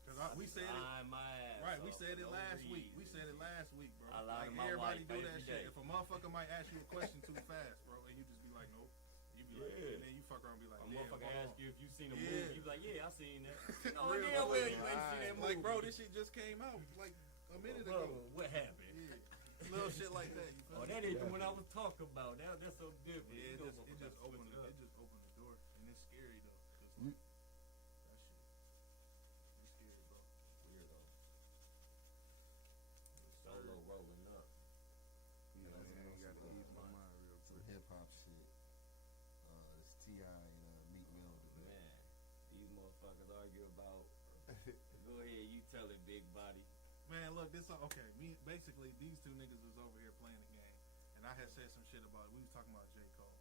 Cause we said it. Lying my ass Right, we off said for it no last week. reason. We said it last week, bro. I lie Like to my everybody wife do that every shit. day. If a motherfucker might ask you a question too fast, bro, and you just be like, nope. You be like, Yeah. and then you fuck around and be like, A yeah, motherfucker hold ask on. you if you seen a Yeah. movie, you be like, yeah, I seen that. No, Real damn well you ain't right. seen that movie. Like, bro, this shit just came out like a minute ago. Brother, what happened? Yeah. Little shit like that. You feel Oh, me? that ain't the one I was talking about. That's so different. Yeah, You know, it just motherfuckers opened switch up. the door, and it's scary though. 'Cause, You- that shit, it's scary, bro. Weirdo. Solo rolling up. Yeah, That's man, I awesome, gotta bro. ease my mind real Some quick. hip hop shit. It's T.I. and Meek Mill today. Man, these motherfuckers argue about. Go ahead, you tell it, big body. Man, look, this okay. Me basically these two niggas was over here playing the game, and I had said some shit about it. We was talking about J. Cole,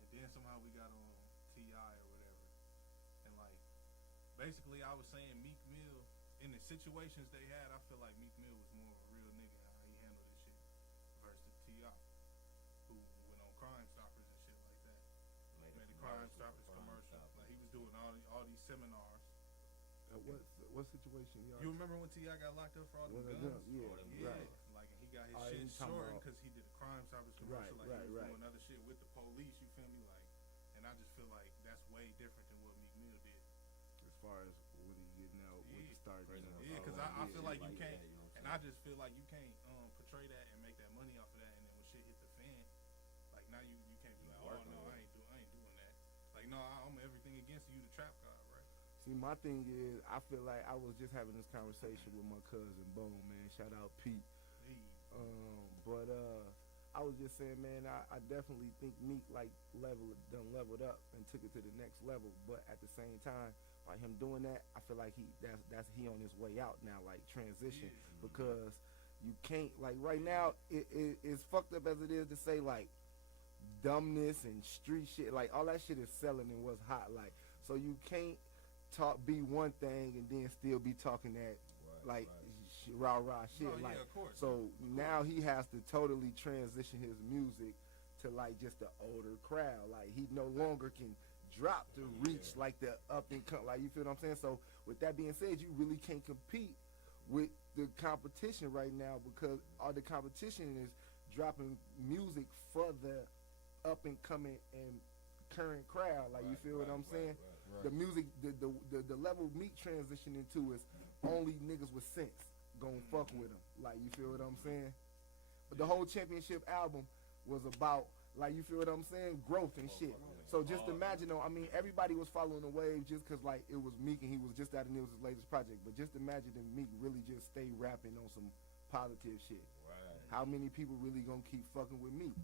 and then somehow we got on T.I. or whatever, and like basically I was saying Meek Mill in the situations they had, I feel like Meek Mill was more of a real nigga and how he handled this shit versus T.I., who went on Crime Stoppers and shit like that. Made the Crime Stoppers commercial. Like he was doing all these seminars. What situation y'all? You remember when T.I. got locked up for all the When the guns? guns, yeah, All them Yeah, right. like and he got his Oh, shit you talking shortened about- because he did a Crime Stoppers commercial. Right, Like he was right. doing other shit with the police. You feel me? Like, and I just feel like that's way different than what Meek Mill did. As far as what he getting out with the start, you know. Yeah, because I feel like you can't, that, you know what and I'm I just feel like you can't portray that and make that money off of that, and then when shit hit the fan, like now you can't be like, Like, oh no, I ain't doing that. Like no, I'm everything against you, the trap god, right? See, my thing is, I feel like I was just having this conversation with my cousin Bone, man. Shout out Pete. Hey, But I was just saying, man, I definitely think Meek like leveled up and took it to the next level. But at the same time, like him doing that, I feel like that's he on his way out now, like transition, Yeah. because you can't like right now it's fucked up as it is to say like dumbness and street shit, like all that shit is selling and what's hot, like so you can't be one thing and then still be talking that like rah shit, No, yeah, like of course. so now he has to totally transition his music to like just the older crowd. Like he no longer can drop to reach like the up and come. Like you feel what I'm saying? So with that being said, you really can't compete with the competition right now because all the competition is dropping music for the up and coming and current crowd. Like you feel what I'm saying? Right. The music, the level Meek transition into is only niggas with sense gonna fuck with him. Like you feel what I'm saying? But the whole championship album was about like you feel what I'm saying, growth and shit. So just imagine though, I mean everybody was following the wave just cause like it was Meek and he was just out and it was his latest project. But just imagine if Meek really just stay rapping on some positive shit. Right. How many people really gonna keep fucking with Meek?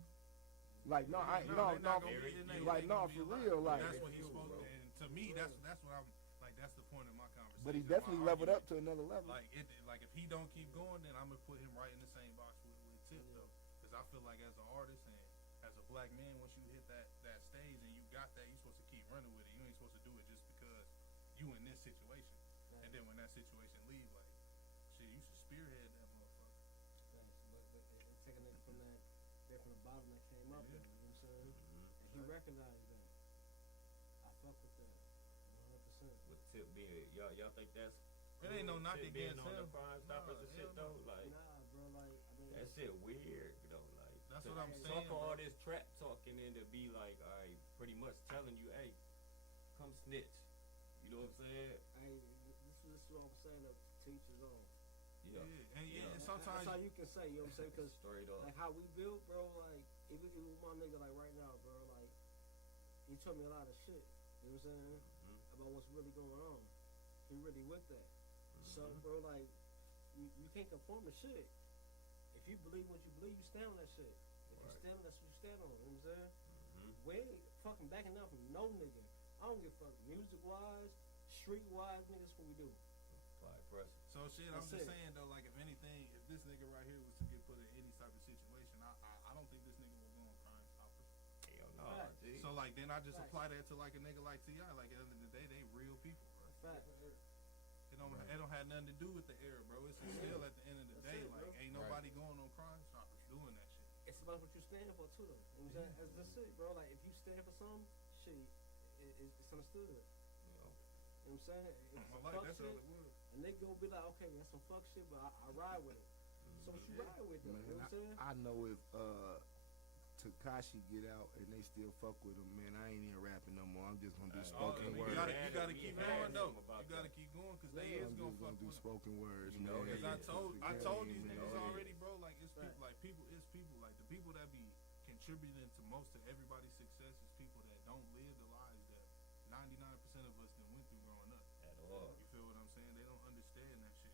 Like no, they're not gonna for, be- they're like not no, gonna be for alive. real, like. That's what he's supposed to. And to me, that's what I'm like. That's the point of my conversation. But he my definitely leveled argument. up to another level. Like if he don't keep going, then I'm gonna put him right in the same box with Tip though, because I feel like as an artist and as a black man, once you hit that stage and you got that, you're supposed to keep running with it. You ain't supposed to do it just because you in this situation, and then when that situation leave, like shit, you should spearhead that motherfucker. Thanks. But it take a nigga from that there from the bottom that came up Yeah. there, you know what I'm saying? And he recognized that. I fuck with that. 100%. With Tip being, y'all think that's It ain't no knock Tip against being on him. the Crime Stoppers and Nah, shit hell though? no. Like Nah, bro, like I mean that shit weird, you know, like That's to what I'm talk saying, all bro. this trap talking and to be like, all right, pretty much telling you, hey, come snitch. You know what I'm saying? this is what I'm saying to teach his own. Yeah, and Yeah. and sometimes That's how you can say, you know what I'm saying? Because Straight up. like how we built, bro, like even with my nigga like right now, bro, like he told me a lot of shit, you know what I'm saying? About what's really going on. He really with that. So bro, like you can't conform to shit. If you believe what you believe, you stand on that shit. If you Right. stand, that's what you stand on, you know what I'm saying? We ain't fucking backing out from no nigga. I don't give a fuck music wise, street wise, nigga, that's what we do. Like pressure. So shit, I'm That's just it. saying though, like if anything, if this nigga right here was to get put in any type of situation, I don't think this nigga will go on Crime Stoppers. Hell no, Right. G. So like then I just Facts. apply that to like a nigga like T.I. Like at the end of the day, they real people, bro. Fact. It don't have nothing to do with the era, bro. It's still at the end of the That's day, it, like bro. ain't nobody going on Crime Stoppers doing that shit. It's about what you stand for too, though. You know what I'm saying? That's it, bro. Like if you stand for something, shit, it's understood. You know, You know what I'm saying? It's some Like fuck that's shit, all it was. and they gonna be like, okay, that's some fuck shit, but I ride with it. So what you ride with though? You know what I'm saying? I know if Takashi get out and they still fuck with him, man, I ain't even rapping no more. I'm just gonna do spoken You word. gotta keep going though. You gotta keep going because they is I'm gonna just fuck gonna do with him. spoken words, You man. know, Because I told these Man. niggas already, bro. Like it's people, like the people that be contributing to most of everybody's success is people that don't live the lives that 99% of us that went through growing up. At all. You feel what I'm saying? They don't understand that shit.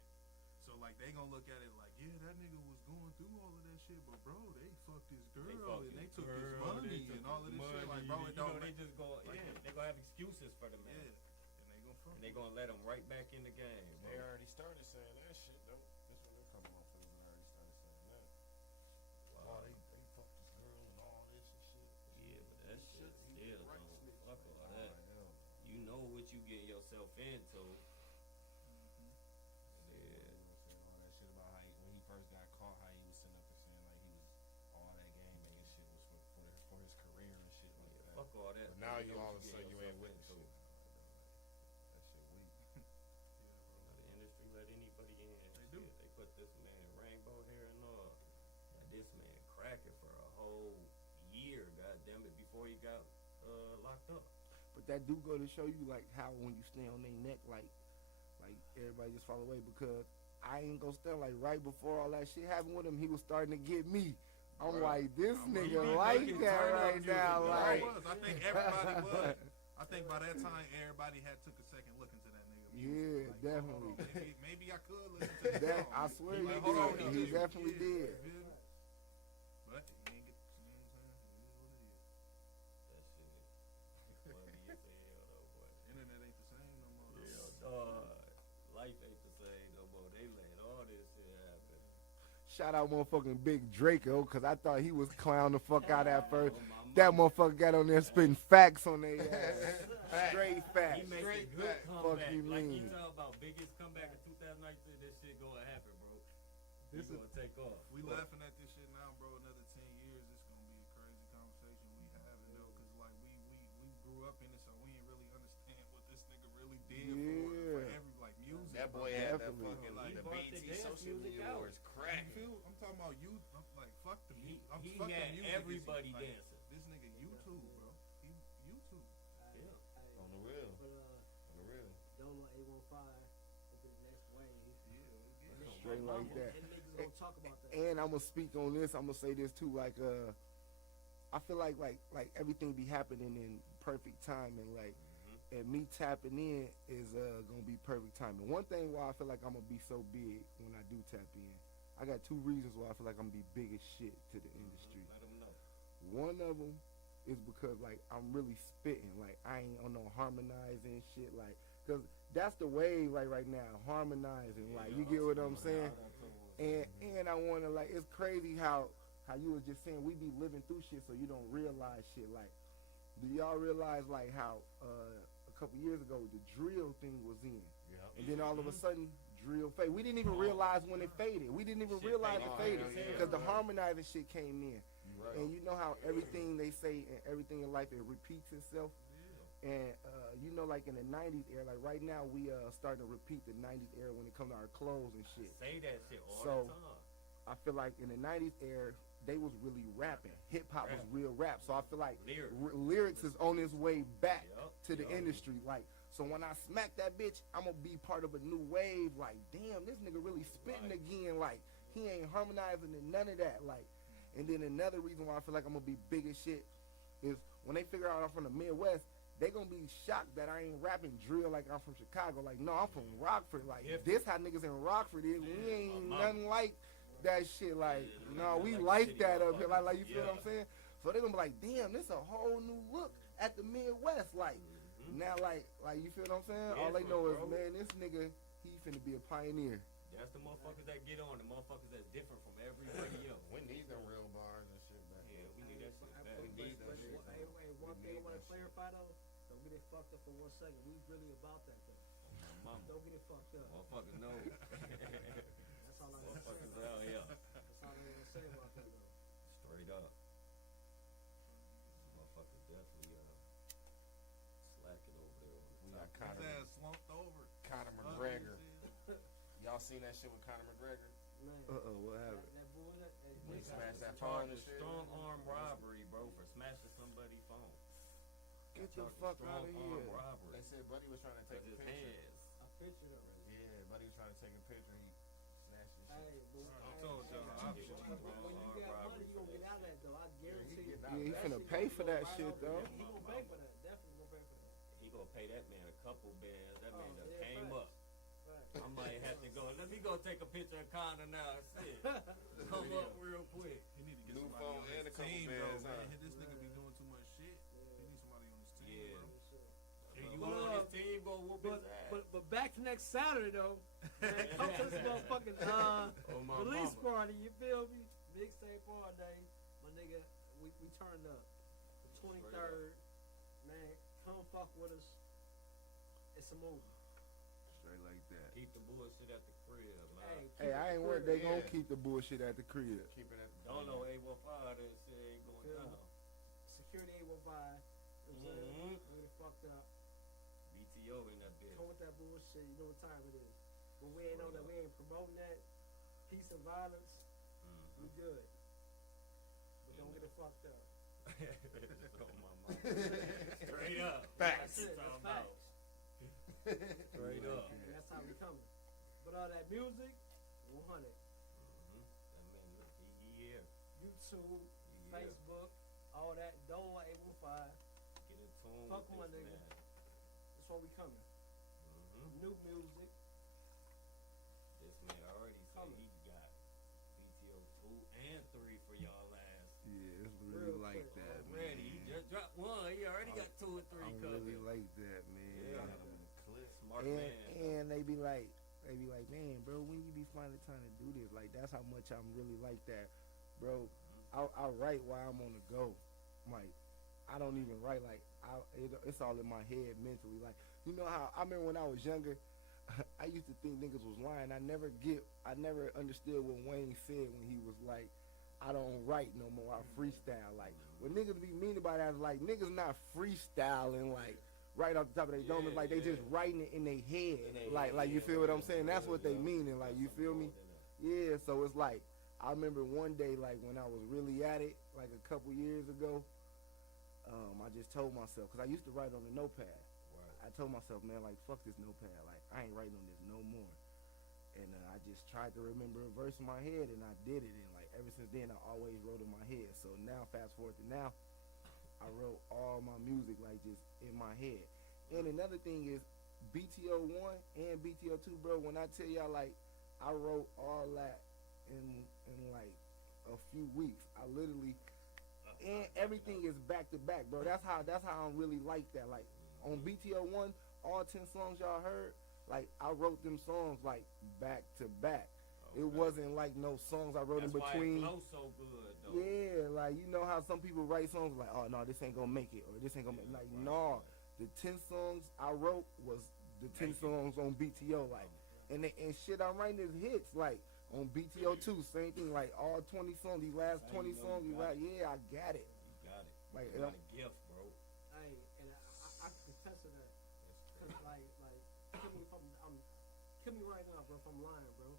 So like they gonna look at it like, yeah, that nigga was going through all of that shit, but bro, they fucked his girl and they took his money and all of this shit. Like, bro, it don't. They just go, they gonna have excuses for the man. Yeah, and they gonna fuck. And they gonna let him right back in the game. They Bro. already started saying that shit though. That's when them couple motherfuckers already started saying that. Oh, they fucked this girl and all this and shit. Yeah, but that shit He still right don't snitch. fuck all Oh, that. hell no. You know what you getting yourself into. Yeah. You know what I'm saying? All that shit about how when he first got caught, how he was sitting up and saying like he was all that game making shit was for his career and shit like that. Fuck all that. But now bro. you know all what of a sudden you ain't getting with the yourself shit. into. That shit weak. You know, the industry let anybody in. They do. Shit, they put this man rainbow hair and all. Got this man cracking for a whole year, goddamn it, before he got locked up. But that do go to show you like how when you stay on their neck, like everybody just fall away because I ain't gonna stand like right before all that shit happened with him, he was starting to get me. I'm Bruh. like, this I'm nigga really like making that turn up right music. now, No, like. it was. I think everybody was. I think by that time everybody had took a second look into that nigga. Yeah, Music. Like, definitely. hold on, maybe I could listen to this That song. I swear Like, he hold on, did. He definitely did. You feel me? But you ain't get, you know what I'm saying? It is what it is. That shit is funny as hell, though, boy. Internet ain't the same no more. though. Yeah, dog. Life ain't the same no more. They let all this shit happen. Shout out motherfucking Big Draco, cause I thought he was clown the fuck out at first. Oh, my That mama. motherfucker got on there spitting facts on their ass. Straight facts. He makes a Straight good back. comeback. Fuck you Like mean. he talk about biggest comeback in 2019. This shit gonna happen, bro. This This gonna take off. We laughing at this shit now, bro. Another 10 years, it's gonna be a crazy conversation we having though, cause like we grew up in it, so we ain't really understand what this nigga really did for every like music. That boy bro. had that Definitely. fucking Like, the he brought the BET dance social music media out. awards You cracking. feel? I'm talking about you. I'm like fuck the He, music. he Fuck had the music. everybody like, dancing. This nigga YouTube, bro. He YouTube. Yeah. On the real. But On the real. Dolo 815 will be the next wave. Yeah. Straight like that. And niggas gonna talk about that. And I'm gonna speak on this. I'm gonna say this too. Like, I feel like everything be happening in perfect time, and like, and me tapping in is gonna be perfect timing. One thing why I feel like I'm gonna be so big when I do tap in, I got two reasons why I feel like I'm gonna be big as shit to the industry. Let them know. One of them is because like I'm really spitting, like I ain't on no harmonizing shit, like, cause that's the wave like right now, harmonizing. Like, you get what I'm saying? And I wanna, like, it's crazy how you was just saying we be living through shit so you don't realize shit. Like, do y'all realize like how a couple years ago the drill thing was in, Yeah. and then all of a sudden drill faded. We didn't even realize when it faded. We didn't even Shit realize it faded. faded Yeah. because the harmonizing shit came in. You right. And you know how everything they say and everything in life, it repeats itself. And you know, like in the 90s era, like right now we starting to repeat the 90s era when it comes to our clothes and shit. Say that shit all So, the time. I feel like in the 90s era, they was really rapping. Hip hop was real rap. So I feel like Lyrics. lyrics is on its way back Yup, to the yup. industry. Like, so when I smack that bitch, I'm gonna be part of a new wave. Like, damn, this nigga really spitting Right. again. Like, he ain't harmonizing and none of that. Like, and then another reason why I feel like I'm gonna be big as shit is when they figure out I'm from the Midwest, they gonna be shocked that I ain't rapping drill like I'm from Chicago. Like, no, I'm from Rockford. Like, Yep. this how niggas in Rockford is. We Yeah, ain't my nothing like that shit. Like, Yeah, no, we like like city that up here. motherfuckers. Like you feel what I'm Yeah. saying? So they gonna be like, damn, this a whole new look at the Midwest. Like, now, like you feel what I'm saying? All they know is, Different, bro. man, this nigga, he finna be a pioneer. That's the motherfuckers that get on. The motherfuckers that's different from everybody else. We need them real bars and shit back. Yeah, we need that shit back. We need that shit. One We thing I need want to that shit. clarify though, don't get it fucked up for 1 second. We really about that though. My mama. Don't get it fucked up. Motherfuckers know. That's all I gotta say Motherfuckers about out that. here. That's all I gotta say about that though. Straight up. Motherfuckers definitely slacking over there on the We top. got caught His in ass slumped seen that shit with Conor McGregor? Man. What happened? That bull, When he smashed that Charged phone and with shit. strong arm robbery, bro, for smashing somebody's phone. Get the Charged with fuck strong out of arm here. robbery. They said Buddy was trying to take Cause a his picture. hands. a picture of it. Yeah, Buddy was trying to take a picture. He snatched his shit. Hey, but I told y'all, when I- you got money, you gonna get out of that though. I guarantee you. getting out. Yeah, he That finna shit pay gonna for go that right shit, off. though. He gonna pay for that. Definitely gonna pay for that. He gonna pay that man a couple bands. That man done yeah, came facts. up. Right. I might have to go. Let me go take a picture of Conor now. Shit. Come up real quick. He need to get New somebody phone on and his a couple team, bands, bro. huh? Man, this nigga be doing too much shit. He needs somebody on his team, Yeah. bro. If you But, on his team, go whoop his ass. But back to next Saturday though. Man, come to this motherfucking Oh, my release mama. party. You feel me? Big St. Paul Day, my nigga. We turned up. The 23rd, man. Come fuck with us. It's a movie. Straight like that. Keep the bullshit at the crib, man. Hey, I ain't worried. They Yeah. gonna keep the bullshit at the crib. Keep it at the Dolo 815, that shit ain't going Yeah. down. Security 815. You know what I'm saying? We get fucked up. BTO in that bitch. Come with that bullshit. You know what time it is. But we ain't on that. We ain't promoting that. Peace and violence. We good. But don't get it fucked up. Oh, my mama. Straight up. Facts. That's it. That's Talking about. facts. Straight up. And that's how we coming. But all that music, 100. That man, look, he here. YouTube, Yeah. Facebook, all that. Dolo 815. Get in tune Fuck with my this nigga. man. That's why we coming. New music. This man already said Coming. he got BTO 2 and 3 for y'all ass. Yeah, it's really Real like quick. that, Already. He man. just dropped one. He already got 2 and 3 I'm covered. really like that, man. Yeah. Smart And man. and they be like, man, bro, when you be finding time to do this, like that's how much I'm really like that, bro. I write while I'm on the go, like I don't even write like it's all in my head mentally. Like you know how I remember when I was younger, I used to think niggas was lying. I never understood what Wayne said when he was like, I don't write no more. I freestyle. Like what niggas be mean about that is like niggas not freestyling like. Right off the top of their dome, it's like they just writing it in their head, like you feel what I'm saying? That's what they meaning, like you feel me? Yeah. So it's like I remember one day, like when I was really at it, like a couple years ago, I just told myself because I used to write on the notepad. I told myself, man, like fuck this notepad, like I ain't writing on this no more. And I just tried to remember a verse in my head, and I did it. And like ever since then, I always wrote in my head. So now, fast forward to now. I wrote all my music like just in my head. And another thing is BTO 1 and BTO 2, bro, when I tell y'all like I wrote all that in like a few weeks. I literally and everything is back to back, bro. That's how I'm really like that. Like on BTO 1, all 10 songs y'all heard, like I wrote them songs like back to back. It wasn't like no songs I wrote in between. That's why it flows so good, though. Yeah, like you know how some people write songs like, oh no, this ain't gonna make it, or this ain't gonna make like no. The 10 songs I wrote was the 10 songs on BTO, like, and shit I'm writing is hits, like on BTO 2, same thing, like all 20 songs, these last 20 songs, I got it. You got it. Like You got a gift, bro. Hey, and I can contest to that. Cause like, kill me right now, bro. If I'm lying, bro.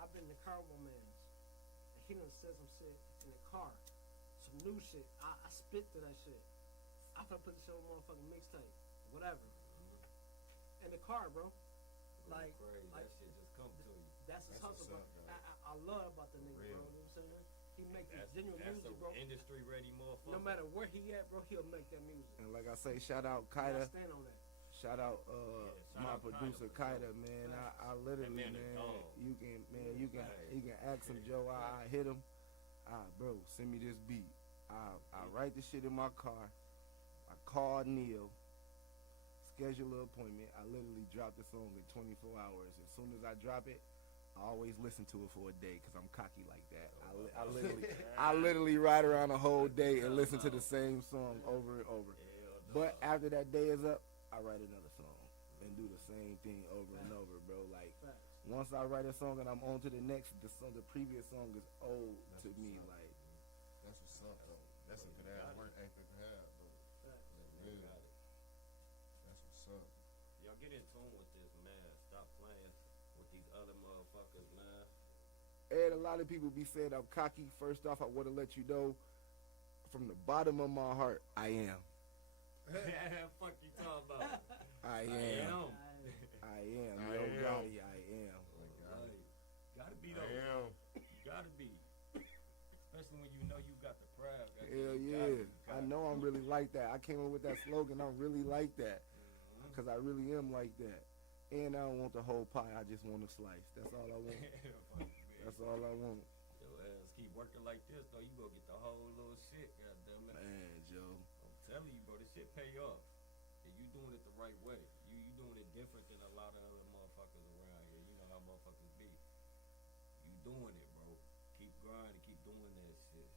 I've been to Carbo Man's, and he done said some shit in the car, some new shit. I spit to that shit. I finna put the shit on motherfucking mixtape, whatever. In the car, bro. Like, Crazy. like That shit just come to you. that's his That's hustle, what's bro. up, I love about the nigga, Real. bro. You know what I'm saying? He make this That's genuine music, a bro. industry ready motherfucker. No matter where he at, bro, he'll make that music. And like I say, shout out And I Kaida, stand on that. shout out shout my out producer Kaida, Kaida, man. Facts. I literally, That man a man, dog. you can ask him, Joe. I hit him. Bro, send me this beat. I write this shit in my car. I call Neil, schedule an appointment. I literally drop the song in 24 hours. As soon as I drop it, I always listen to it for a day because I'm cocky like that. I literally ride around a whole day and listen to the same song over and over. But after that day is up, I write another song and do the same thing over and over, bro. Like Facts. once I write a song and I'm on to the next, the previous song is old That's to what's me. up. Like That's what's up, though. That's a good ass work ethic to have, bro. Facts. Real. Got it. That's what's up. Y'all get in tune with this, man. Stop playing with these other motherfuckers, man. And a lot of people be saying I'm cocky. First off, I want to let you know from the bottom of my heart, I am. Fuck you talking about? I am. I am. Yo, Gotti, I am. Gotta be though. I am. Gotta be. Especially when you know you got the crowd. Hell yeah. I know I'm really like that. I came up with that slogan. I'm really like that. Because I really am like that. And I don't want the whole pie. I just want a slice. That's all I want. That's all I want. Your ass keep working like this, though. You gonna get the whole little shit, goddammit. Man, Joe. I'm telling you, bro, this shit pay off. And you doing it the right way. You doing it different than a lot of other motherfuckers around here. You know how motherfuckers be. You doing it, bro. Keep grinding, keep doing that shit.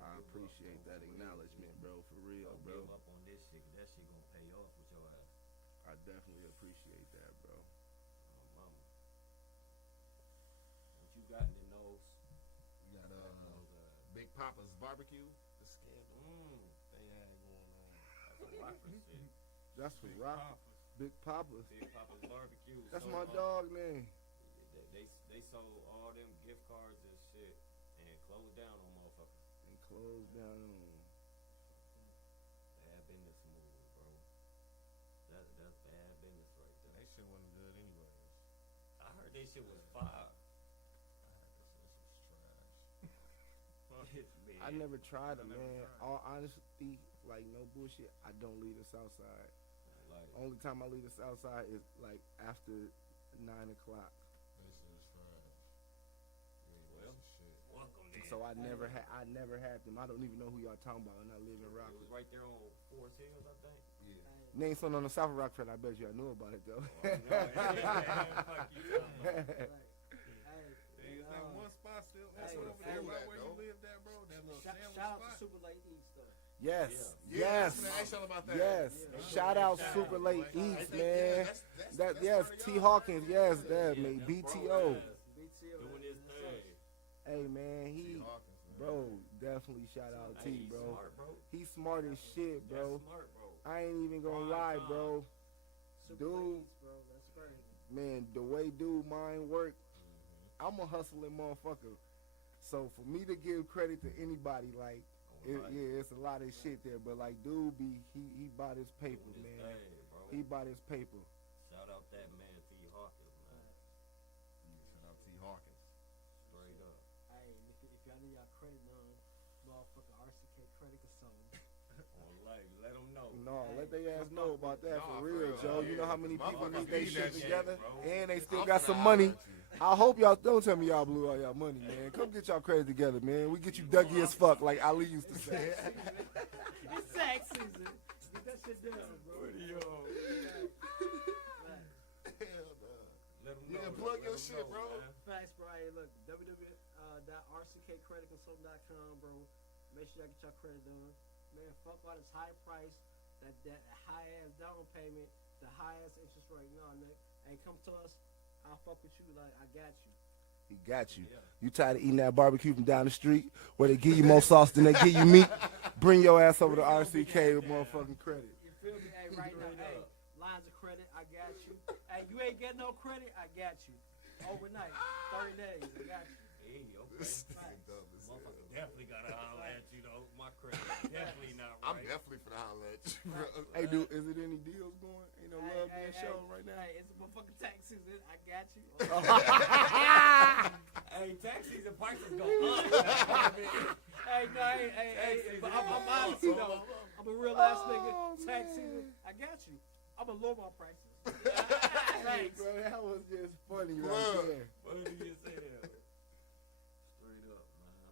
I appreciate that acknowledgement, bro. For real, Don't bro. give up on this shit, 'cause that shit gonna pay off with your ass. I definitely appreciate that, bro. Oh, mama. What you got in the nose? We got Big Papa's barbecue. The scandal. They had going on. That's a rocker shit. That's for rock. Big Papa's. Big Papa's barbecue. That's So, my dog name. They sold all them gift cards and shit and closed down on motherfuckers. And closed down on. Bad business move, bro. That's bad business right there. That shit wasn't good anyways. I heard that shit was fire. I heard this shit was trash. I never tried it, I never man. tried. All honesty, like no bullshit, I don't leave the south side. Like, Only time I leave the south side is like after 9 o'clock. That shit was trash. You ain't Well, watching shit. welcome then. So I never had them. I don't even know who y'all talking about, and I live in It Rockford. was right there on Forest Hills, I think. Yeah. Name's on the south of Rockford. I bet you I knew about it though. Oh, no, fuck you talking about. Hey, is that one spot still Hey, over hey, there right that, where though. you lived at, bro? That little Shout sandwich out to spot? Super Late Eats though. Yes, Yeah, yes, I was gonna ask y'all about that. yes. Yeah. Shout out Shout Super out. Late Like, Eats, I think, man. that's That part yes, of T y'all. Hawkins, yes, that Yeah, man, that BTO. bro ass BTO. doing his thing. Hey man, T. he, Hawkins, man. bro, definitely shout out Hey, T, he's bro. smart, bro. He's smart as shit, bro. That's smart, bro. I ain't even gonna Prime lie, time. bro. Super Dude. Late Eats, bro. That's crazy. Man, the way dude mind work, I'm a hustling motherfucker. So for me to give credit to anybody, like, yeah, it's a lot of shit there. But like, dude, he bought his paper, Doing his man. thing, bro. He bought his paper. Shout out that man, T. Hawkins, man. Yeah, shout out T. Hawkins. Straight up. Hey, if y'all need y'all credit on motherfucking RCK credit or something. On life, let them know. No, let they ass know about that Nah, for real, for real, Joe. You know yeah. how many people Motherfuckers need their need shit that shit, together, bro. and they still I'm got finna some holler money. at you. I hope y'all don't tell me y'all blew all y'all money, man. Come get y'all credit together, man. We get you Dougie as fuck, like Ali used to say. It's tax season. Get that shit done, bro. Hell no. Let them Yeah, know. plug let your 'em shit, know, bro. man. Facts, bro. Hey, look, www.rckcreditconsult.com, bro. Make sure y'all get y'all credit done. Man, fuck all this high price, that high ass down payment, the high ass interest rate. No, nigga. Hey, come to us. I'll fuck with you like I got you. He got you. Yeah. You tired of eating that barbecue from down the street where they give you more sauce than they give you meat? Bring your ass over to RCK with motherfucking credit. You feel me? Hey, right now, hey, lines of credit, I got you. Hey, you ain't getting no credit, I got you. Overnight, 30 days, I got you. Hey, okay. This nigga dumb as hell. Motherfucker definitely gotta holler at you, though. My credit definitely not I'm right. definitely finna holler at you, bro. Hey, dude, is it any deals going? Ain't no love being shown right now? Hey, it's a motherfucking tax season, I got you. Hey, tax season prices go up. Hey, no, hey, but I'm honest, season. though. I'm a real ass nigga. Oh, Tax man. season, I got you. I'm gonna lower my prices. Hey, bro, that was just funny right Plug. there. What did you say there? Straight up, man.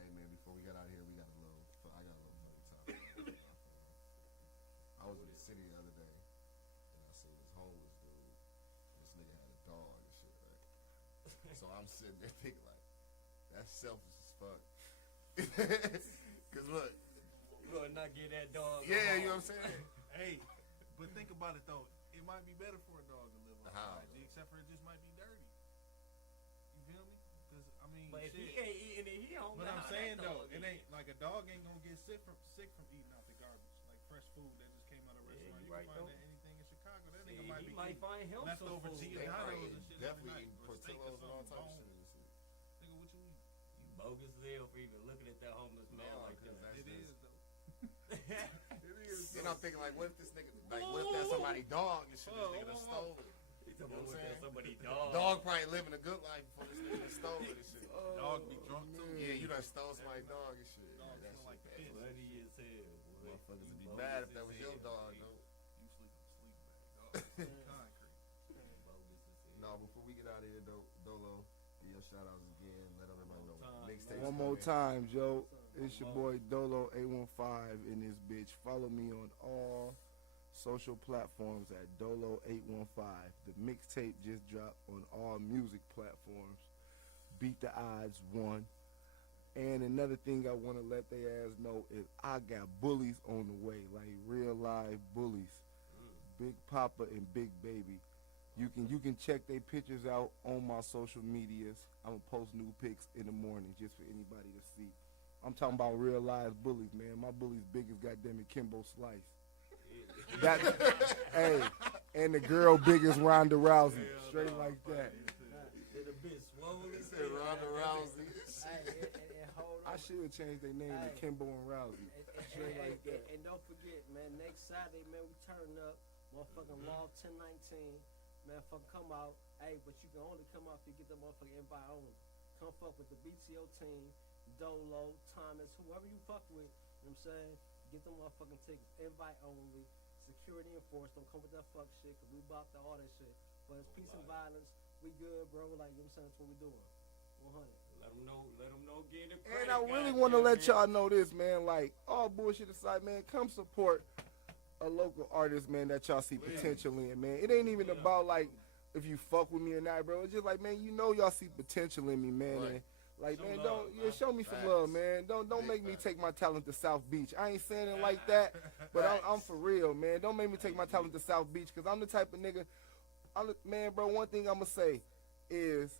Hey man, before we got out of here, we got a little. I got a little funny topic. I was in the city the other day, and I seen this homeless dude. This nigga had a dog and shit, right? So I'm sitting there thinking like, that's selfish as fuck. Cause look, You gonna not get that dog? yeah, you know what I'm saying? Hey, but think about it though. It might be better for a dog to live How? outside, G, except for it just might be dirty. You feel me? Because I mean, But if he shit. ain't eating it, he don't But I'm know saying that though, dog it eat. ain't like a dog ain't gonna get sick from eating out the garbage, like fresh food that just came out of a Yeah, restaurant. you You right, can find though. that anything in Chicago. That See, nigga might might he be might eating find him some leftover food. They Gianna's probably and shit every definitely night, eating or steak or portillos and all something, types of bone. shit. Nigga, what you eat? You bogus as hell for even looking at that homeless man No, like 'cause that. that's It is just- though. It is. Then I'm thinking like, what if this nigga, like, what if that's somebody's dog and shit? This nigga done stole it. He You know talking what I'm about saying? somebody's dog. Dog probably living a good life before this nigga done stole it and shit. Dog be drunk too. Yeah, you done stole somebody's dog and shit. Dog That smell like shit piss. bad. Funny as hell, boy. Motherfuckers You would be bogus mad if as that was your hell, dog, boy. though. You sleep in a sleep bag, dog. Concrete. Bogus as hell. No, before we get out of here, Dolo, give your shout outs again. Let everybody know. One more time, Mixtapes One coming. more time, Joe. It's your One more. boy Dolo 815 in this bitch. Follow me on all social platforms at Dolo 815. The mixtape just dropped on all music platforms. Beat the Odds 1. And another thing I want to let they ass know is I got bullies on the way, like real live bullies. Big Papa and Big Baby. You can check their pictures out on my social medias. I'm gonna post new pics in the morning just for anybody to see. I'm talking about real live bullies, man. My bully's big as goddamn it Kimbo Slice. That hey, and the girl big as Ronda Rousey. Straight like that. Did a bit swollen. He said Ronda Rousey. Hey, and hold on. I should change their name to Hey. Kimbo and Rousey. Straight like that. And don't forget, man, next Saturday, man, we turn up. Motherfucking Law 1019. Man, fuck, come out. Hey, but you can only come out if you get the motherfucking invite only. Come fuck with the BTO team, Dolo, Thomas, whoever you fuck with. You know what I'm saying? Get them motherfucking tickets. Invite only. Security enforced. Don't come with that fuck shit, because we about to all that shit. But it's peace and violence. We good, bro. Like, you know what I'm saying? That's what we doing. 100. Let them know, get it. And I really want to let y'all know this, man. Like, all bullshit aside, man, come support a local artist, man, that y'all see potential in, man. It ain't even about, like, if you fuck with me or not, bro. It's just like, man, you know y'all see potential in me, man. Right. And, like, Show man, love, man. show me some Facts. love, man. Don't Big make me facts. take my talent to South Beach. I ain't saying it like that, but I'm for real, man. Don't make me take my talent to South Beach, because I'm the type of nigga, man, bro, one thing I'm going to say is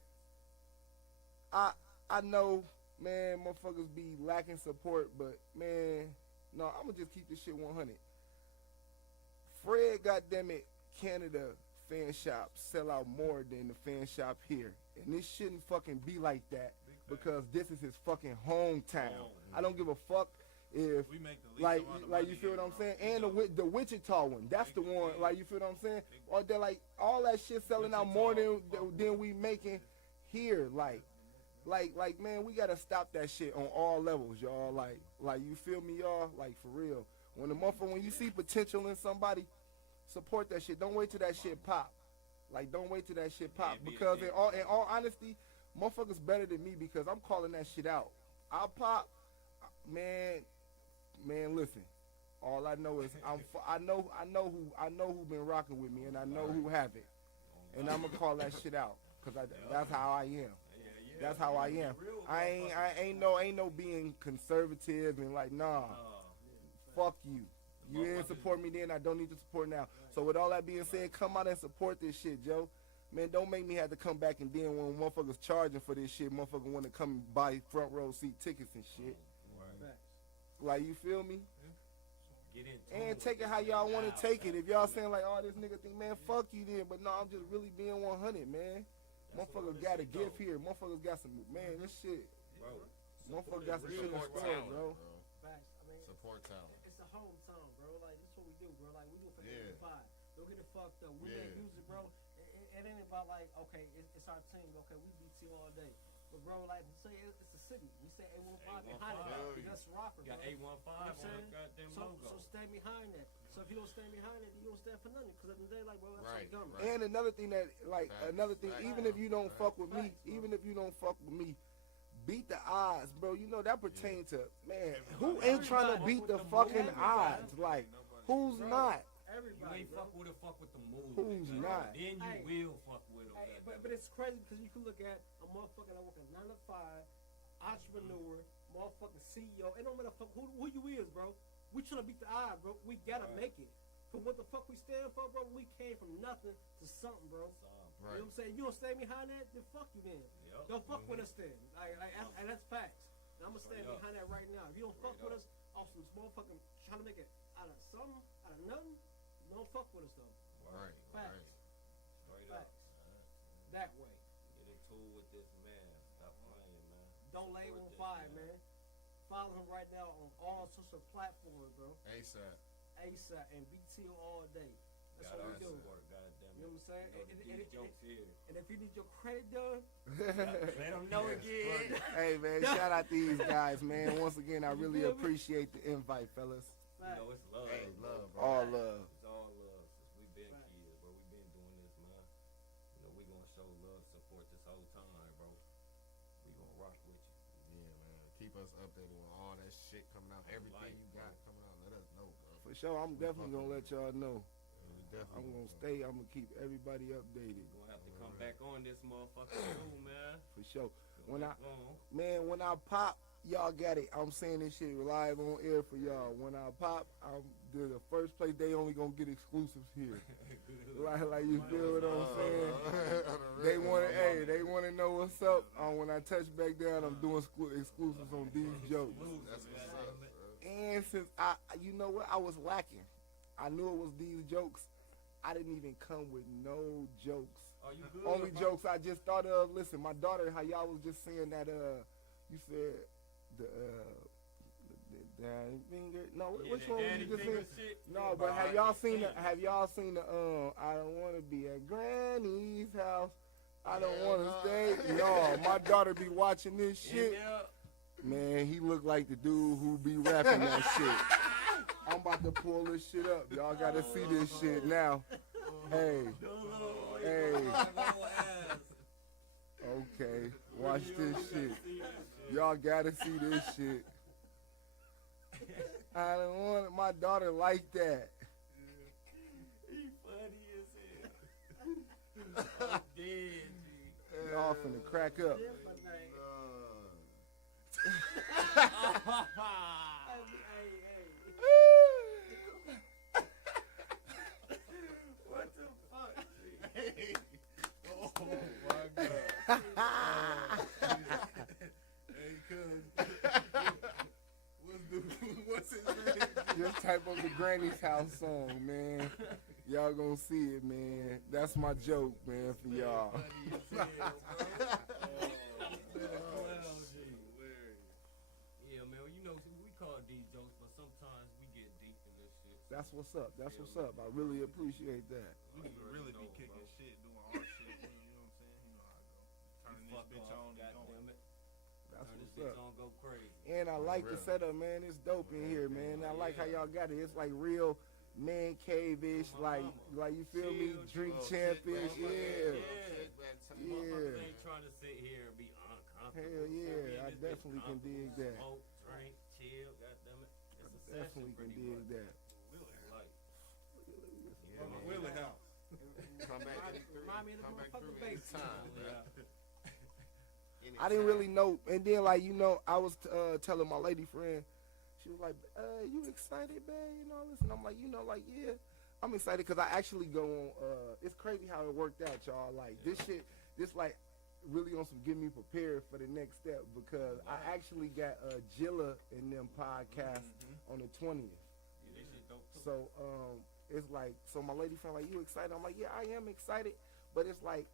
I know, man, motherfuckers be lacking support, but, man, no, I'm going to just keep this shit 100. Fred, goddammit, Canada fan shop sell out more than the fan shop here. And this shouldn't fucking be like that, because this is his fucking hometown. I don't give a fuck if, We make the least like amount of you money feel here, what I'm bro. saying? We And don't. the Wichita one, that's the one, like, you feel what I'm saying? Or they're like, all that shit selling out more than we making here, like, man, we gotta stop that shit on all levels, y'all. Like, you feel me, y'all? Like, for real. When you see potential in somebody, support that shit. Don't wait till that shit pop. Like, don't wait till that shit pop. Yeah, be a Because kid. in all honesty, motherfuckers better than me, because I'm calling that shit out. I pop, man, listen. All I know is I know who been rocking with me, and I know who haven't. And I'm gonna call that shit out, because that's how I am. That's how I am. I ain't no being conservative and like, nah, fuck you. You didn't support me then, I don't need to support now. So with all that being said, come out and support this shit, Joe. Man, don't make me have to come back and then when motherfuckers charging for this shit, motherfucker want to come and buy front row seat tickets and shit. Facts. Like, you feel me? Get into And it. take it how y'all want to take it. If y'all saying like, oh, this nigga think, man, fuck you then. But no, I'm just really being 100, man. Motherfuckers got a gift here. Motherfuckers got some, man, this shit. Bro, Motherfuckers got some shit in Support store, talent, bro. Facts. I mean, Support talent. it's a hometown, bro. Like, this is what we do, bro. Like, we do it for Yeah. everybody. Don't get it fucked up. We Yeah. make music, bro. It ain't about like, okay, it's our team. Okay, we BT all day. But bro, like, say it's a city. We say 815 behind it. Hell yeah. That's rocker, got bro. 815 You know on what I'm the saying? goddamn So logo. stand behind that. So if you don't stand behind it, then you don't stand for nothing. Because at the end of the day, like, bro, that's Right, how government. right. And another thing that, like, Facts. another thing, Facts. even if you don't Facts. fuck with me, Facts, bro. even if you don't fuck with me, beat the odds, bro. You know that pertains to, man, who ain't trying to beat the fucking odds? Like, who's Bro. not? You Everybody, ain't bro. fuck with the move. Who's not? Then you Hey. will fuck with them. Hey, but it's crazy because you can look at a motherfucker that work a 9 to 5, entrepreneur, motherfucking CEO. It don't matter who you is, bro. We trying to beat the odds, bro. We gotta Right. make it. Cause what the fuck we stand for, bro? We came from nothing to something, bro. You know Right. what I'm saying? You don't stand behind that, then fuck you then. Yep. Don't fuck with us then. And that's facts. And I'm gonna stand Straight up. behind that right now. If you don't fuck Straight with up. us, off some small fucking trying to make it out of something, out of nothing, don't fuck with us though. Right. Facts. Straight up. Facts. That way. Get in tune with this man. Stop playing, man. Don't lay Support on this fire, man. Follow him right now on all social platforms, bro. ASAP. ASAP and BTO all day. That's Got what our we do. support, goddamn You know what I'm saying? You know these jokes here. And if you need your credit done, Let them know again. Hey man, shout out to these guys, man. Once again, I really feel me? appreciate the invite, fellas. You know, it's love. Hey, love, bro. All love. It's all love since we've been Right. kids, bro. We've been doing this, man. You know, we gonna show love, support this whole time, bro. We gonna rock with you. Yeah, man. Keep us updated on all that shit coming out. Everything Life, you got coming out. Let us know, bro. For sure, I'm definitely gonna let y'all know. We definitely I'm gonna bro. stay. I'm gonna keep everybody updated. We gonna have to come back on this motherfucker too, man. For sure. Come When back on. Man, when I pop, y'all got it. I'm saying this shit live on air for y'all. When I pop, they're the first place they only gonna get exclusives here. like you feel what I'm saying? They wanna know what's up. When I touch back down, I'm doing exclusives on these jokes. That's what's up, bro. And since you know what, I was lacking. I knew it was these jokes. I didn't even come with no jokes. Are you good? Only jokes I just thought of. Listen, my daughter, how y'all was just saying that. You said the daddy finger. No, Yeah, which that one was daddy you just finger saying? shit. No, but have y'all seen the? Have y'all seen the? I don't want to be at Granny's house. I don't want to stay. No, my daughter be watching this shit. Yeah. Man, he look like the dude who be rapping that shit. I'm about to pull this shit up. Y'all gotta see this shit now. Hey, Dolo, Hey. Dolo ass. okay, watch this shit. Y'all gotta see this shit. I don't want it. My daughter like that. He funny as hell. I'm dead, G. Y'all finna crack up. different thing. What the fuck, G? Oh my god. Hey, cuz. What's his name? Just type up the Granny's House song, man. Y'all gonna see it, man. That's my joke, man, for y'all. Funny as hell, bro. Yeah, man. You know, we call these jokes, but sometimes we get deep in this shit. That's what's up. That's what's up. I really appreciate that. We could really be kicking shit, doing our shit. You know what I'm saying? You know how it go. Turning this bitch on and going. Goddamn it. That's Turn this what's bitch up. on, go crazy. And I like the Real. setup, man. It's dope in here, man. I like how y'all got it. It's like real man cave-ish, like you feel me? Drink champish, yeah. Motherfuckers ain't trying to sit here and be uncomfortable. Hell yeah, I This bitch definitely can dig comfortable, that. Smoke, drink, chill, goddamn it. It's a session Definitely can pretty dig much. that. Like, Yeah, From the man. Willie house. Come back Remind me of the come back motherfucking through bass. anytime, yeah. man. I didn't really know. And then, like, you know, I was telling my lady friend, she was like, you excited, man? You know, listen, I'm like, you know, like, yeah. I'm excited because I actually go on, it's crazy how it worked out, y'all. Like, this shit, this, like, really on some get me prepared for the next step because I actually got Jilla and them podcast on the 20th. Yeah, this shit dope too. So, it's like, so my lady friend, like, you excited? I'm like, yeah, I am excited. But it's like,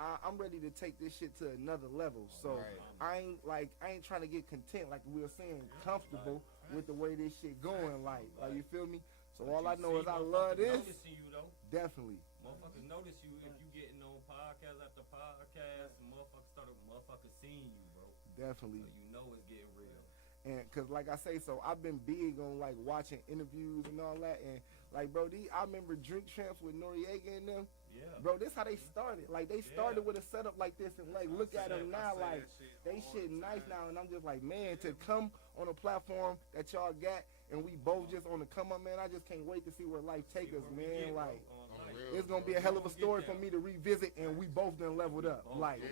I'm ready to take this shit to another level. So Right. I ain't trying to get content, like we were saying, comfortable with the way this shit going. Like you feel me? So all I know is I love this. Noticing you though. Definitely. Motherfuckers notice you if you getting on podcast after podcast. Motherfuckers seeing you, bro. Definitely. So you know it's getting real. And cause like I say, so I've been big on like watching interviews and all that. And like, bro, I remember Drink Champs with Noriega and them. Yeah. Bro, this how they started. Like they started with a setup like this, and like look at them now, like they shit nice now, and I'm just like, man, to come on a platform that y'all got, and we both just on the come up, man. I just can't wait to see where life take us, man. Like it's gonna be a hell of a story for me to revisit, and we both done leveled up. Like,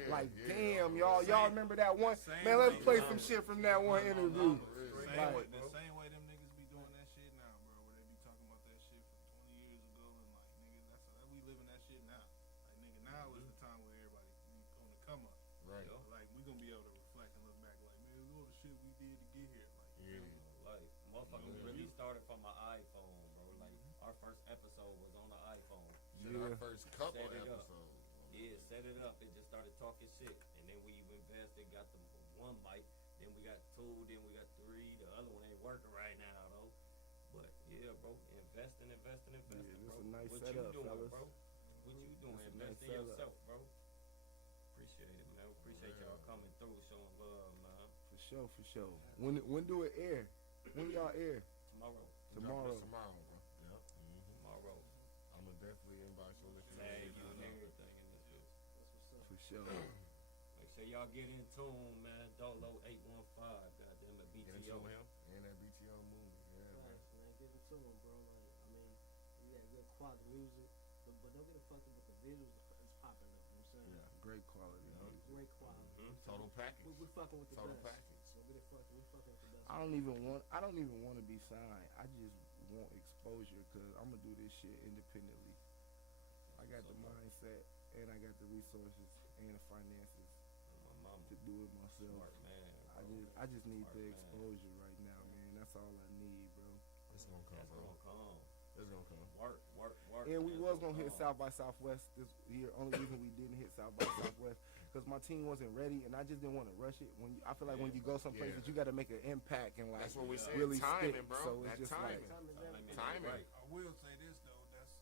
damn, y'all remember that one? Man, let's play some shit from that one interview. The same way them niggas be doing that shit now, bro. Where they be talking about that shit from 20 years ago, and like, nigga, we living that shit now. Like, nigga, now is the time where everybody on the come up. Right. Like, we gonna be able to reflect and look back, like, man, look all the shit we did to get here. Like, Like motherfuckers really started from an iPhone, bro. Like our first episode was on the iPhone. Shit, our first couple Set it up. episodes. Yeah, set it up and just started talking shit. And then we invested, got the one mic, then we got two, then we got three. The other one ain't working right now though. But yeah, bro, investing, Yeah, bro. this a nice What setup, you doing, fellas. bro? What you doing? This a Invest nice in setup. yourself, bro. Appreciate it, man. Appreciate Yeah. y'all coming through, showing love, man. For sure. When do it air? When y'all air? Tomorrow. Tomorrow. Tomorrow, bro. Yep. Tomorrow. I'm gonna definitely invite you. Let you know. Tag you and everything in this bitch. That's what's up. For sure. Make sure y'all get in tune, man. Dolo 815, goddamn it, Get BTO. into him and that BTO movie. Yeah, man. Facts, man. Get into them, bro. Like, I mean, we got good quality music, but don't get it fucked up with the visuals. It's popping up. You know what I'm saying? Yeah, great quality. Yeah. music. Great quality. Total package. We fucking with the Total best. package. Don't get it fucked. We fucking with the best. I don't even want to be signed. I just want exposure because I'm gonna do this shit independently. I got the mindset and I got the resources and the finances My mama. to do it myself. Smart man. I just need Smart the man. exposure right now, man. That's all I need, bro. It's gonna come, That's bro. gonna come. It's gonna come. Work. And we That's was gonna hit come. South by Southwest this year. Only reason we didn't hit South by Southwest because my team wasn't ready, and I just didn't want to rush it. I feel like when you go someplace Yeah. that you got to make an impact and like That's what we said. really Timing, stick. bro. So That it's just timing. like Time is everything. Timing. Right. I will say this though, that's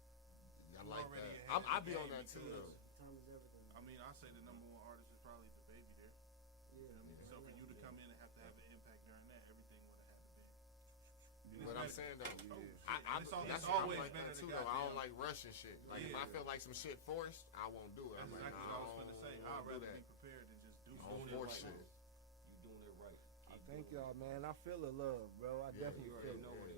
I like already that. ahead of I the be on game that too, because- though. Time is everything. I mean, I say the number one artist is probably the baby there. Yeah. You know what I mean? So for you to Yeah. come in and have to have an impact during that, everything would have had to be. But I'm saying though, Yeah. It's al- that's it's why I'm always like better that to too. Though I don't goddamn- like rushing shit. Like if Yeah. I feel like some shit forced, I won't do it. That's I'm like, exactly nah, what I I was don't, gonna say. I I'd don't do rather that. be prepared than just do I something. don't doing it force right. shit. You doing it right. I Keep thank doing y'all, it. man. I feel the love, bro. I Yeah, definitely You feel already it. know what it